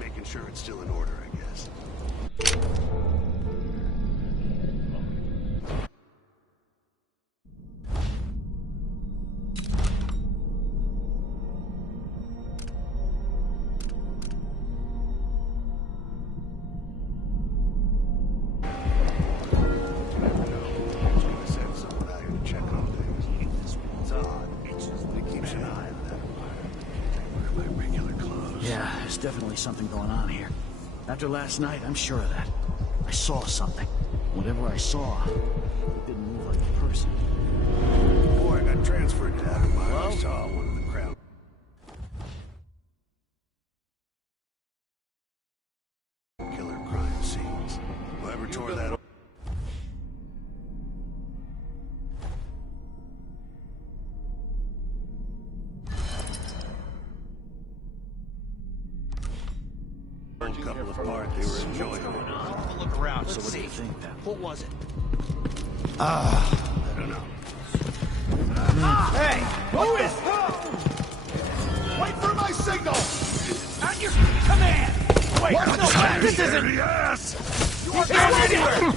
making sure it's still in order, I guess. Yeah, there's definitely something going on here. After last night, I'm sure of that. I saw something. Whatever I saw, it didn't move like a person. Before I got transferred to Adamar, I saw one of the crowd. Killer crime scenes. Whoever tore that up. A couple of parts, they were enjoying it. I'll look around. So what do you think then? What was it? I don't know. Hey! Who is... Wait for my signal! At your command! Wait, What no, a this isn't... dirty ass! You are not anywhere!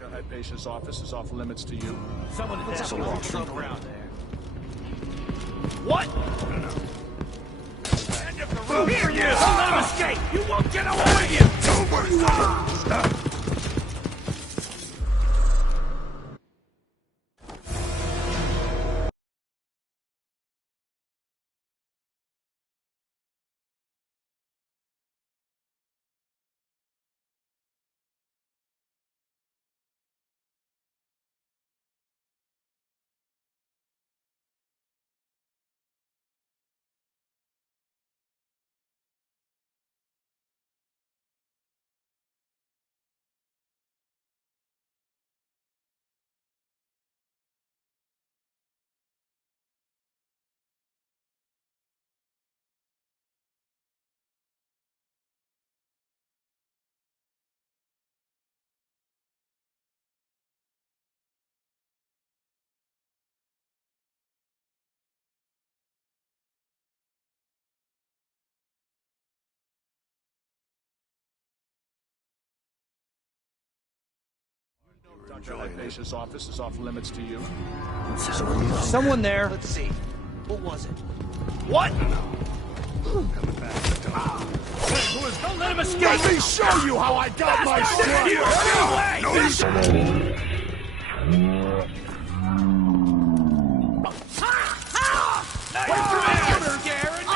John Head Patient's office is off limits to you. Someone What's is up, definitely Long? trouble around there. What? End of the room! Here, you! Don't let him escape! You won't get away! You! Dr. Head Patient's office is off limits to you. Someone there. Let's see. What was it? What? Don't let him escape! Let me show you how I got my strike! Wait for me! Scaring me!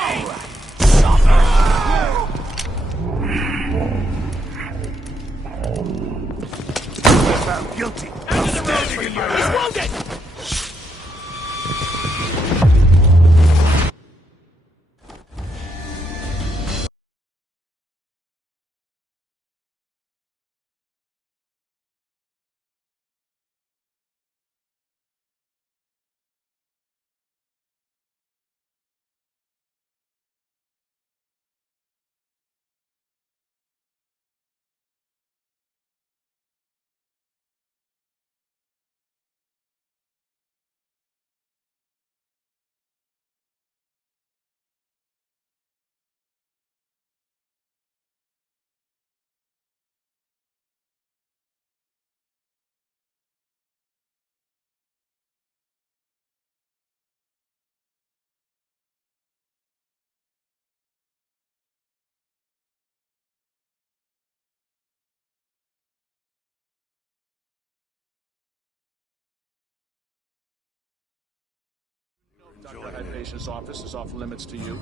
Found guilty. Out of the road for you! He's wounded! Patient's office is off limits to you.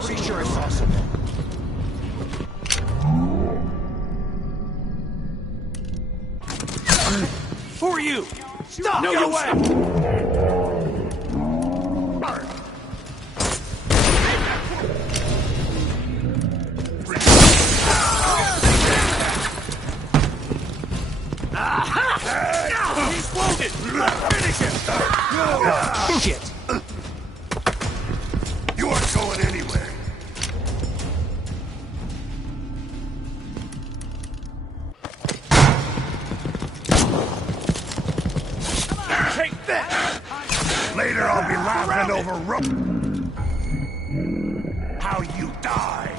Pretty sure it's possible. Who are you? Stop! No, Get you away! He's wounded! Finish him! Shit! You aren't going anywhere. Take that! Later I'll be laughing over how you die!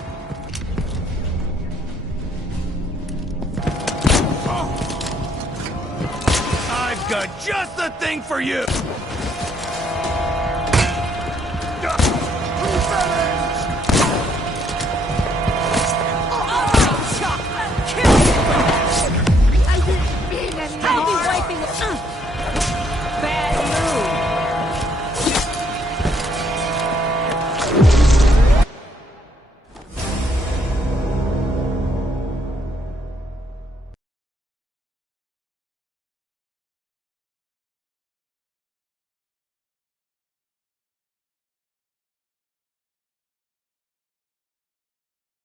I've got just the thing for you!